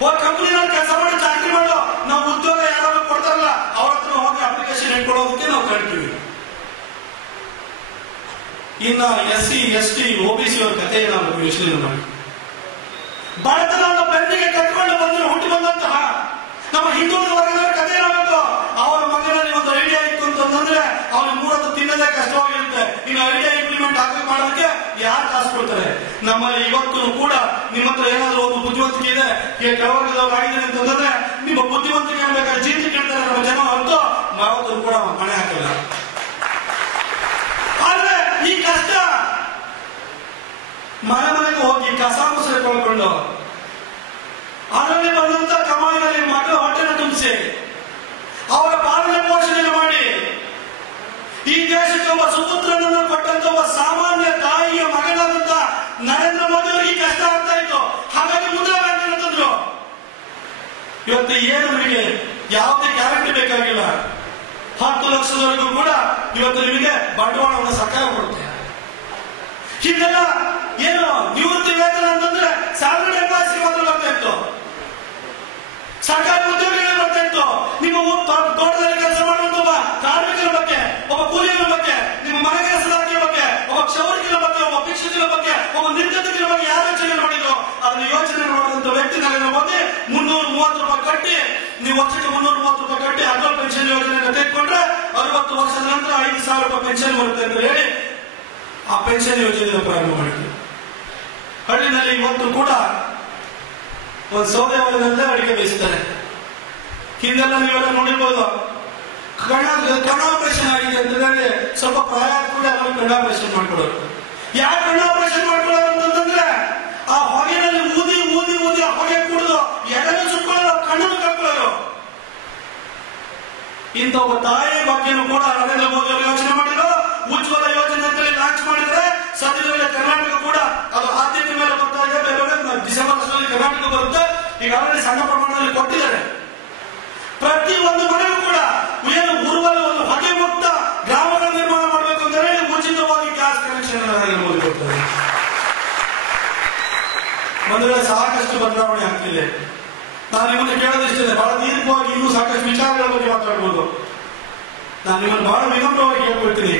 ಹೋಗಿ ಕಂಪನಿನಲ್ಲಿ ಕೆಲಸ ಮಾಡಿ ಚಾಕರಿ ಮಾಡೋ, ನಾವು ಉದ್ಯೋಗ ಯಾರು ಕೊಡ್ತಾರಲ್ಲ ಅವ್ರ ಹತ್ರ ಹೋಗಿ ಅಪ್ಲಿಕೇಶನ್ ಇಟ್ಕೊಳ್ಳೋದಕ್ಕೆ ನಾವು ಕರಿತೀವಿ. ಇನ್ನ SC ST OBC ಅವ್ರ ಕಥೆ ನಾವು ಯೋಚನೆ ಮಾಡಿ, ಭಾರತದ ಬೆನ್ನಿಗೆ ಕಟ್ಕೊಂಡು ಬಂದ್ರೆ ಹುಟ್ಟಿ ಬಂದಂತಹ ನಮ್ಮ ಹಿಂದುಳಿದ ವರ್ಗದ ಕಥೆ ಏನಾಗಬೇಕು. ಅವರ ಮಗನಲ್ಲಿ ಒಂದು ಐಡಿಯಾ ಇತ್ತು ಅಂತಂದ್ರೆ ಅವ್ರಿಗೆ 3 ಹೊತ್ತು ತಿನ್ನೋದೇ ಕಷ್ಟವಾಗಿರುತ್ತೆ. ಇನ್ನು ಐಡಿಯಾ ಇಂಪ್ಲಿಮೆಂಟ್ ಮಾಡೋದಕ್ಕೆ ಯಾರು ಕಾಸು ಕೊಡ್ತಾರೆ? ನಮ್ಮಲ್ಲಿ ಇವತ್ತು ಕೂಡ ನಿಮ್ಮ ಹತ್ರ ಏನಾದ್ರು ಒಂದು ಬುದ್ಧಿವಂತಿಕೆ ಇದೆ, ಕೆಳವರ್ಗದವ್ರು ಆಗಿದ್ದಾರೆ ಅಂತಂದ್ರೆ ನಿಮ್ಮ ಬುದ್ಧಿವಂತಿಕೆ ಬೇಕಾದ್ರೆ ಜೀತಿ ಕೇಳ್ತಾರೆ ನಮ್ಮ ಜನ, ಹೊರತು ಯಾವತ್ತೂ ಕೂಡ ಮನೆ ಹಾಕಿಲ್ಲ. ಆದ್ರೆ ಈ ಕಷ್ಟ ಮನೆಗೆ ಹೋಗಿ ಕಸ ಮುಸರೆ ತೊಳ್ಕೊಂಡು ಅದರಲ್ಲಿ ಬಂದಂತ ಕಮಾಯಿನಲ್ಲಿ ಮಕ್ಕಳ ಹೊಟ್ಟೆನ ತುಂಬಿಸಿ ಅವರ ಪಾಲನೆ ಪೋಷಣೆ ಮಾಡಿ ಈ ದೇಶಕ್ಕೆ ಒಬ್ಬ ಸುಪುತ್ರನನ್ನು ಕೊಟ್ಟಂತ ಒಬ್ಬ ಸಾಮಾನ್ಯ ತಾಯಿಯ ಮಗನಾದಂತ ನರೇಂದ್ರ ಮೋದಿ ಅವರಿಗೆ ಕಷ್ಟ ಆಗ್ತಾ ಇತ್ತು. ಹಾಗಾಗಿ ಮುಂದೆ ಅಂತಂದ್ರು, ಇವತ್ತು ಏನು ನಿಮಗೆ ಯಾವುದೇ ಗ್ಯಾರಂಟಿ ಬೇಕಾಗಿಲ್ಲ, 10 ಲಕ್ಷದವರೆಗೂ ಕೂಡ ಇವತ್ತು ನಿಮಗೆ ಬಂಡವಾಳವನ್ನು ಸರ್ಕಾರ ಕೊಡುತ್ತೆ. ಹೀಗೆಲ್ಲ ಏನು ನಿವೃತ್ತಿ ವೇತನ ಅಂತಂದ್ರೆ ಸ್ಯಾಲರಿ ಎಂಪ್ಲಾಯ್ಸ್ ಮಾತ್ರ ಬರ್ತಾ ಇತ್ತು, ಸರ್ಕಾರಿ ಉದ್ಯೋಗಿಗಳ ಬರ್ತಾ ಇತ್ತು. ನಿಮ್ಮ ತೋಟದಲ್ಲಿ ಕೆಲಸ ಮಾಡುವಂತ ಒಬ್ಬ ಕಾರ್ಮಿಕರ ಬಗ್ಗೆ, ಒಬ್ಬ ಕೂಲಿಗಳ ಬಗ್ಗೆ, ನಿಮ್ಮ ಮನೆ ಕೆಲಸದಾರರ ಬಗ್ಗೆ, ಒಬ್ಬ ಕ್ಷೌರಿಕರ ಬಗ್ಗೆ, ಒಬ್ಬ ಭಿಕ್ಷುಕರ ಬಗ್ಗೆ, ಒಬ್ಬ ನಿರ್ಗತಿಕರ ಬಗ್ಗೆ ಯಾರು ಯೋಚನೆ ಮಾಡಿದ್ರು? ಅದನ್ನ ಯೋಚನೆ ಮಾಡಿದಂತ ವ್ಯಕ್ತಿ ನರೇಂದ್ರ ಮೋದಿ 330 ರೂಪಾಯಿ ಕಟ್ಟಿ, ನೀವು ವರ್ಷಕ್ಕೆ 330 ರೂಪಾಯಿ ಕಟ್ಟಿ ಅಟಲ್ ಪೆನ್ಷನ್ ಯೋಜನೆಯನ್ನು ತೆಗೆದುಕೊಂಡ್ರೆ 60 ವರ್ಷದ ನಂತರ 5,000 ರೂಪಾಯಿ ಪೆನ್ಷನ್ ಬರುತ್ತೆ ಅಂತ ಹೇಳಿ ಆ ಪೆನ್ಷನ್ ಯೋಜನೆಯನ್ನು ಪ್ರಾರಂಭ ಮಾಡಿದ್ರು. ಹಳ್ಳಿನಲ್ಲಿ ಇವತ್ತು ಕೂಡ ಒಂದು ಸೌದೆ ಒಲೆಯಲ್ಲೇ ಅಡಿಗೆ ಬೇಯಿಸ್ತಾರೆ. ಹಿಂದೆಲ್ಲ ನೀವೆಲ್ಲ ನೋಡಿರ್ಬೋದು, ಕಣ್ಣಾಪರೇಷನ್ ಆಗಿದೆ ಅಂತ ಹೇಳಿ ಸ್ವಲ್ಪ ಪ್ರಾಯ ಕೂಡ ಅವ್ರಿಗೆ ಕಣ್ಣಾಪರೇಷನ್ ಮಾಡ್ಕೊಳ್ಳೋರು. ಯಾಕೆ ಕಣ್ಣಾಪರೇಷನ್ ಮಾಡ್ಕೊಳ್ಳೋರು ಅಂತಂದ್ರೆ ಆ ಹೊಗೆನಲ್ಲಿ ಊದಿ ಊದಿ ಊದಿ ಆ ಹೊಗೆ ಕುಡಿದು ಎದೆನೂ ಸುಟ್ಕೊಳ್ಳೋರು, ಕಣ್ಣನ್ನು ಕಟ್ಕೊಳ್ಳೋರು. ಇಂಥ ಒಬ್ಬ ತಾಯಿ ಬಗ್ಗೆನೂ ಕೂಡ ನರೇಂದ್ರ ಮೋದಿ ಅವರು ಯೋಚನೆ ಮಾಡಿದ್ರು. ಉಜ್ವಲ ಯೋಜನೆ ಅಂತ ಲಾಂಚ್ ಮಾಡಿದ್ರೆ ಸದ್ಯದಲ್ಲೇ ಕರ್ನಾಟಕ ಕೂಡ ಅದು ಆದ್ಯತೆ ಮೇಲೆ ಬರ್ತಾ ಇದೆ. ಡಿಸೆಂಬರ್ ಮಾಸದಲ್ಲಿ ಕರ್ನಾಟಕ ಬರುತ್ತೆ. ಈಗ ಆಲ್ರೆಡಿ ಸಣ್ಣ ಪ್ರಮಾಣದಲ್ಲಿ ಕೊಟ್ಟಿದ್ದಾರೆ. ಪ್ರತಿ ಒಂದು ಮನೆಗೂ ಕೂಡ ಏನು ಊರುವಲ್ಲಿ ಒಂದು ಹೊಗೆ ಮುಕ್ತ ಗ್ರಾಮಗಳ ನಿರ್ಮಾಣ ಮಾಡಬೇಕು ಅಂದರೆ ಉಚಿತವಾಗಿ ಗ್ಯಾಸ್ ಕನೆಕ್ಷನ್ ನರೇಂದ್ರ ಮೋದಿ ಕೊಡ್ತಾರೆ. ಬಂದ್ರೆ ಸಾಕಷ್ಟು ಬದಲಾವಣೆ ಆಗ್ತಿದೆ. ನಾನು ನಿಮ್ಮನ್ನು ಕೇಳೋದಿಷ್ಟಿದೆ, ಬಹಳ ದೀರ್ಘವಾಗಿ ಇನ್ನೂ ಸಾಕಷ್ಟು ವಿಚಾರಗಳ ಬಗ್ಗೆ ಮಾತಾಡ್ಬೋದು. ನಾನು ನಿಮ್ಮನ್ನು ಬಹಳ ವಿನಮ್ರವಾಗಿ ಹೇಳ್ಕೊಳ್ತೀನಿ.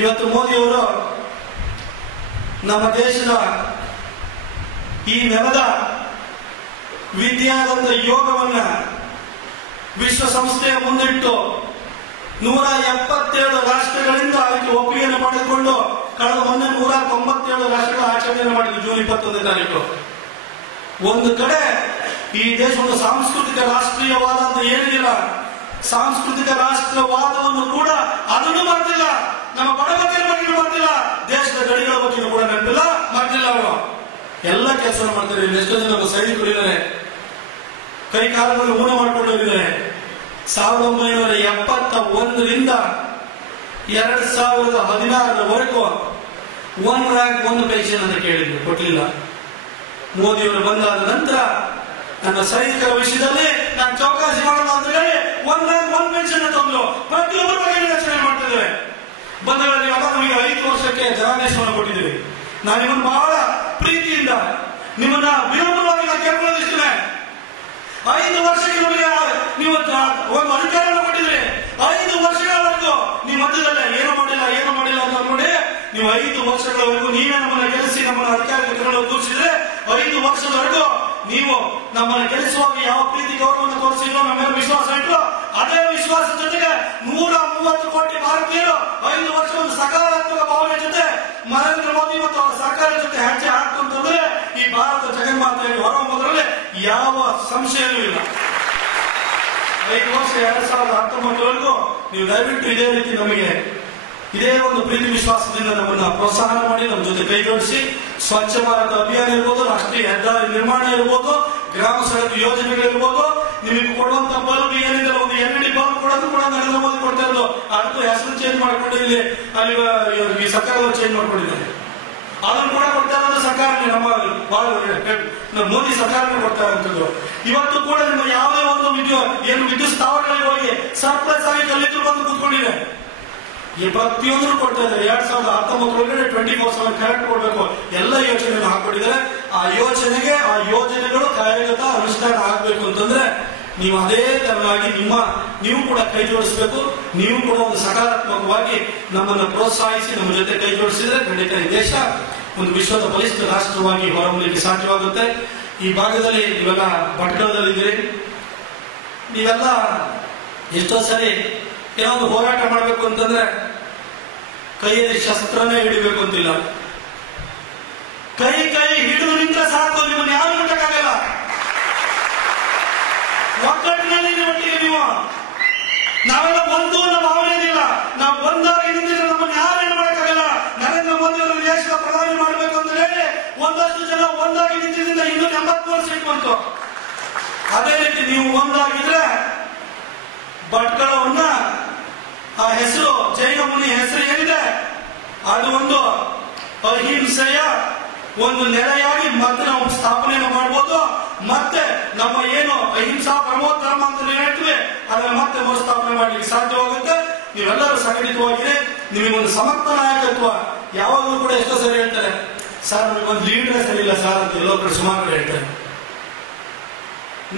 ಇವತ್ತು ಮೋದಿಯವರು ನಮ್ಮ ದೇಶದ ಈ ನೆಲದ ವಿದ್ಯಾವಂತ ಯೋಗವನ್ನ ವಿಶ್ವಸಂಸ್ಥೆಯ ಮುಂದಿಟ್ಟು 177 ರಾಷ್ಟ್ರಗಳಿಂದ ಅದಕ್ಕೆ ಒಪ್ಪಿಗೆಯನ್ನು ಪಡೆದುಕೊಂಡು ಕಳೆದ ಮೊನ್ನೆ 197 ರಾಷ್ಟ್ರಗಳ ಆಚರಣೆಯನ್ನು ಮಾಡಿದ್ರು ಜೂನ್ 21ನೇ ತಾರೀಕು. ಒಂದು ಕಡೆ ಈ ದೇಶ ಒಂದು ಸಾಂಸ್ಕೃತಿಕ ರಾಷ್ಟ್ರೀಯವಾದ ಅಂತ ಏನಿಲ್ಲ, ಸಾಂಸ್ಕೃತಿಕ ರಾಷ್ಟ್ರವಾದವನ್ನು ಕೂಡ ಅದನ್ನು ಮಾಡ್ತಿಲ್ಲ. ನಮ್ಮ ಬಡಬಗ್ಗರ ಬಗ್ಗೆ ಮಾಡ್ತಿಲ್ಲ, ದೇಶದ ಗಡಿಗಳ ಬಗ್ಗೆ ಕೂಡ ನೆನಪಿಲ್ಲ, ಮಾಡ್ತಿಲ್ಲ. ಅವರು ಎಲ್ಲ ಕೆಲಸ ಮಾಡ್ತಾರೆ. ಎಷ್ಟೋ ಜನ ನಮ್ಮ ಸೈನಿಕರು ಇದ್ದಾರೆ, ಕೈ ಕಾಲದಲ್ಲಿ ಊನ ಮಾಡ್ಕೊಂಡು ಹೋಗಿದ್ದಾರೆ. 1971ರಿಂದ 2016ರವರೆಗೂ 1 ರ್ಯಾಂಕ್ 1 ಪೆನ್ಷನ್ ಅಂತ ಕೇಳಿದ್ರು, ಕೊಟ್ಟಿಲ್ಲ. ಮೋದಿಯವರು ಬಂದಾದ ನಂತರ ನನ್ನ ಸೈನಿಕರ ವಿಷಯದಲ್ಲಿ ನಾನು ಚೌಕಾಸಿ ಮಾಡೋಣ ಅಂತ ಹೇಳಿ 1 ರ್ಯಾಂಕ್ 1 ಪೆನ್ಷನ್ ತಂದ್ರು. ಪ್ರತಿಯೊಬ್ಬರ ಬಗ್ಗೆ ರಚನೆ ಮಾಡ್ತಿದ್ದೇವೆ. ಬಂಧುಗಳಲ್ಲಿ ನಮಗೆ 5 ವರ್ಷಕ್ಕೆ ಜನಾದೇಶವನ್ನು ಕೊಟ್ಟಿದ್ದೀವಿ. ನಾನು ನಿಮ್ಮನ್ನು ಬಹಳ ಪ್ರೀತಿಯಿಂದ ನಿಮ್ಮನ್ನ ವಿನಮ್ರವಾಗಿ ನಾನು ಕೇಳ್ಕೊಳ್ಳೋದಿಷ್ಟೇ. 5 ವರ್ಷಕ್ಕೆ ನಮಗೆ ನೀವು ಒಂದು ಅಧಿಕಾರವನ್ನು ಕೊಟ್ಟಿದ್ರಿ. 5 ವರ್ಷಗಳವರೆಗೂ ನೀವು ಮಧ್ಯದಲ್ಲೇ ಏನು ಮಾಡಿಲ್ಲ ಅಂತ ನೋಡಿ, ನೀವು 5 ವರ್ಷಗಳವರೆಗೂ ನೀವೇ ನಮ್ಮನ್ನ ಗೆಲ್ಲಿಸಿ ನಮ್ಮನ್ನ ಅಧಿಕಾರಕ್ಕೆ ತಗೊಂಡು ಕೂರಿಸಿದ್ರೆ 5 ವರ್ಷದವರೆಗೂ ನೀವು ನಮ್ಮನ್ನು ಗೆಲ್ಲಿಸುವಾಗ ಯಾವ ಪ್ರೀತಿ ಗೌರವವನ್ನು ತೋರಿಸಿದ್ರು, ನಮ್ಮ ಮೇಲೆ ವಿಶ್ವಾಸ ಇಟ್ಟು, ಅದೇ ವಿಶ್ವಾಸ ಜೊತೆಗೆ 130 ಕೋಟಿ ಭಾರತೀಯರು 5 ವರ್ಷ ಒಂದು ಸಕಾರಾತ್ಮಕ ಭಾವನೆ ಜೊತೆ ನರೇಂದ್ರ ಮೋದಿ ಮತ್ತು ಅವರ ಸರ್ಕಾರ ಜೊತೆ ಹೆಜ್ಜೆ ಹಾಕ್ತಂತಂದ್ರೆ ಈ ಭಾರತ ಜಗನ್ಮಾತೆಯಲ್ಲಿ ಹೊರಹೊಮ್ಮೋದ್ರಲ್ಲಿ ಯಾವ ಸಂಶಯವೂ ಇಲ್ಲ. 5 ವರ್ಷ 2019ವರೆಗೂ ನೀವು ದಯವಿಟ್ಟು ಇದೇ ರೀತಿ ನಮಗೆ ಇದೇ ಒಂದು ಪ್ರೀತಿ ವಿಶ್ವಾಸದಿಂದ ನಮ್ಮನ್ನ ಪ್ರೋತ್ಸಾಹ ಮಾಡಿ ನಮ್ಮ ಜೊತೆ ಕೈ ಜೋಡಿಸಿ ಸ್ವಚ್ಛ ಭಾರತ ಅಭಿಯಾನ ಇರ್ಬೋದು, ರಾಷ್ಟ್ರೀಯ ಹೆದ್ದಾರಿ ನಿರ್ಮಾಣ ಇರ್ಬೋದು, ಗ್ರಾಮ ಸಡಕ್ ಯೋಜನೆಗಳಿರ್ಬೋದು, ನಿಮಗೆ ಕೊಡುವಂತ ಬಲ್ಬ್ ಏನಿದೆ ಒಂದು LED ಬಲ್ಬ್ ಕೊಡೋದು ಕೂಡ ನರೇಂದ್ರ ಮೋದಿ ಕೊಡ್ತಾ ಇರೋದು. ಅದಕ್ಕೂ ಹೆಸರು ಚೇಂಜ್ ಮಾಡ್ಕೊಂಡು ಇಲ್ಲಿ ಅಲ್ಲಿ ಈ ಸರ್ಕಾರದವರು ಚೇಂಜ್ ಮಾಡ್ಕೊಂಡಿದ್ದಾರೆ. ಅದನ್ನು ಕೂಡ ಕೊಡ್ತಾ ಇರೋದು ಸರ್ಕಾರನೇ, ನಮ್ಮ ಮೋದಿ ಸರ್ಕಾರನೇ ಕೊಡ್ತಾ ಇರೋದು. ಇವತ್ತು ಕೂಡ ನಿಮ್ಮ ಯಾವುದೇ ಒಂದು ವಿದ್ಯುತ್ ಸ್ಥಾವರಗಳಿಗೆ ಹೋಗಿ ಸರ್ಪ್ರೈಸ್ ಆಗಿ ಕಲ್ಲಿದ್ರು ಬಂದು ಕೂತ್ಕೊಂಡಿದೆ. ಈ ಪ್ರತಿಯೊಂದನ್ನು ಕೊಡ್ತಾ ಇದ್ದಾರೆ. 2019 24/7 ಕರೆಕ್ಟ್ ಕೊಡ್ಬೇಕು ಎಲ್ಲ ಯೋಜನೆಯನ್ನು ಹಾಕೊಂಡಿದ್ದಾರೆ. ಆ ಯೋಜನೆಗಳು ಕಾರ್ಯಗತ ಅನುಷ್ಠಾನ ಆಗಬೇಕು ಅಂತಂದ್ರೆ ನೀವು ಅದೇ ತರನಾಗಿ ನೀವು ಕೂಡ ಕೈ ಜೋಡಿಸಬೇಕು. ನೀವು ಕೂಡ ಒಂದು ಸಕಾರಾತ್ಮಕವಾಗಿ ನಮ್ಮನ್ನು ಪ್ರೋತ್ಸಾಹಿಸಿ ನಮ್ಮ ಜೊತೆ ಕೈ ಜೋಡಿಸಿದ್ರೆ ಖಂಡಿತ ಈ ದೇಶ ಒಂದು ವಿಶ್ವದ ಬಲಿಷ್ಠ ರಾಷ್ಟ್ರವಾಗಿ ಹೊರಹೊಮ್ಮಲಿಕ್ಕೆ ಸಾಧ್ಯವಾಗುತ್ತೆ. ಈ ಭಾಗದಲ್ಲಿ ನೀವೆಲ್ಲ ಭಟ್ಕಳದಲ್ಲಿದ್ದೀರಿ. ನೀವೆಲ್ಲ ಎಷ್ಟೋ ಸರಿ ಯಾವುದು ಹೋರಾಟ ಮಾಡಬೇಕು ಅಂತಂದ್ರೆ ಕೈಯಲ್ಲಿ ಶಸ್ತ್ರನೇ ಹಿಡಿಬೇಕು ಅಂತಿಲ್ಲ. ಕೈ ಹಿಡಿದು ನಿಂತ್ರೆ ಸಾಕು, ನಿಮ್ಮನ್ನು ಯಾರು ಮುಟ್ಟಕ್ಕಾಗಲ್ಲ. ಒಗ್ಗಟ್ಟಿನಲ್ಲಿ ಒಟ್ಟಿಗೆ ನೀವು ನಾವೆಲ್ಲ ಒಂದು ನಮ್ಮ ಭಾವನೆ ಇದೆಯಲ್ಲ, ನಾವು ಒಂದಾಗಿ ನಿಂತಿದ್ರೆ ನಮ್ಮನ್ನು ಯಾರೇನು ಮಾಡಕ್ಕಾಗಲ್ಲ. ನರೇಂದ್ರ ಮೋದಿ ಅವರು ದೇಶದ ಪ್ರಧಾನಿ ಮಾಡಬೇಕು ಅಂತ ಹೇಳಿ ಒಂದಷ್ಟು ಜನ ಒಂದಾಗಿ ನಿಂತಿದ್ರಿಂದ 283 ಸೀಟ್ ಬಂತು. ಅದೇ ರೀತಿ ನೀವು ಒಂದಾಗಿದ್ರೆ ಭಟ್ಕಳವನ್ನ ಆ ಹೆಸರು ಜೈನ ಮುನಿ ಹೆಸರು ಏನಿದೆ ಅದು ಒಂದು ಅಹಿಂಸೆಯ ಒಂದು ನೆಲೆಯಾಗಿ ಮತ್ತೆ ನಾವು ಸ್ಥಾಪನೆಯನ್ನು ಮಾಡಬಹುದು. ಮತ್ತೆ ನಮ್ಮ ಏನು ಅಹಿಂಸಾ ಪ್ರಮೋ ಧರ್ಮ ಅಂತ ಹೇಳ್ತೀವಿ ಅದನ್ನ ಮತ್ತೆ ಮರುಸ್ಥಾಪನೆ ಮಾಡಲಿಕ್ಕೆ ಸಾಧ್ಯವಾಗುತ್ತೆ. ನೀವೆಲ್ಲರೂ ಸಂಘಟಿತವಾಗಿದೆ. ನಿಮಗೊಂದು ಸಮರ್ಥ ನಾಯಕತ್ವ ಯಾವಾಗಲೂ ಕೂಡ ಎಷ್ಟೋ ಸರಿ ಹೇಳ್ತಾರೆ, ಸರ್ ನಿಮಗೊಂದು ಲೀಡರ್ ಸರಿ ಇಲ್ಲ ಸರ್ ಅಂತ ಎಲ್ಲೋ ಕಡೆ ಸುಮಾರು ಕಡೆ ಹೇಳ್ತಾರೆ.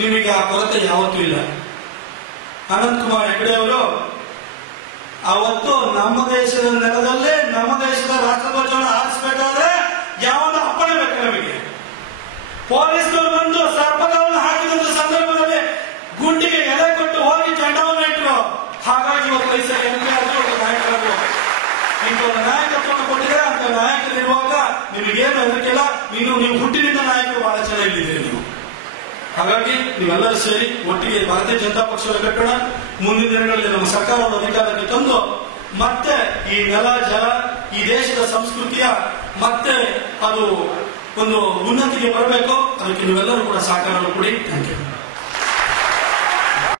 ನಿಮಗೆ ಆ ಕೊರತೆ ಯಾವತ್ತೂ ಇಲ್ಲ. ಅನಂತಕುಮಾರ್ ಹೆಗಡೆ ಅವರು ಅವತ್ತು ನಮ್ಮ ದೇಶದ ನೆಲದಲ್ಲೇ ನಮ್ಮ ದೇಶದ ರಾಷ್ಟ್ರಧ್ವಜವನ್ನು ಹಾರಿಸಬೇಕಾದ್ರೆ ಯಾವೊಂದು ಅಪ್ಪಣೆ ಬೇಕು ನಮಗೆ. ಪೊಲೀಸ್ನವರು ಬಂದು ಸರ್ಪಗಳನ್ನು ಹಾಕಿದಂತ ಸಂದರ್ಭದಲ್ಲಿ ಗುಂಡಿಗೆ ಎಲೆ ಕೊಟ್ಟು ಹೋಗಿ ಜೆಂಡವನ್ನು ಇಟ್ಟರು. ಹಾಗಾಗಿ ಇವತ್ತು ವಯಸ್ಸಾಗಿ ನಾಯಕರು ಇಂಥ ನಾಯಕತ್ವವನ್ನು ಕೊಟ್ಟಿದ್ರೆ ಅಂತ ನಾಯಕರಿರುವಾಗ ನಿಮಗೇನು ಹೆದರಿಕೆಲ್ಲ. ನೀವು ಹುಟ್ಟಿನಿಂದ ನಾಯಕರು ಬಹಳ ಚೆನ್ನಾಗಿದ್ದೀರಿ. ನೀವು ಹಾಗಾಗಿ ನೀವೆಲ್ಲರೂ ಸೇರಿ ಒಟ್ಟಿಗೆ ಭಾರತೀಯ ಜನತಾ ಪಕ್ಷವನ್ನು ಕಟ್ಟೋಣ. ಮುಂದಿನ ದಿನಗಳಲ್ಲಿ ನಮ್ಮ ಸರ್ಕಾರವನ್ನು ಅಧಿಕಾರಕ್ಕೆ ತಂದು ಮತ್ತೆ ಈ ನೆಲ ಜಲ ಈ ದೇಶದ ಸಂಸ್ಕೃತಿಯ ಮತ್ತೆ ಅದು ಒಂದು ಉನ್ನತಿಗೆ ಬರಬೇಕು. ಅದಕ್ಕೆ ನೀವೆಲ್ಲರೂ ಕೂಡ ಸಹಕಾರ ಕೊಡಿ. Thank you.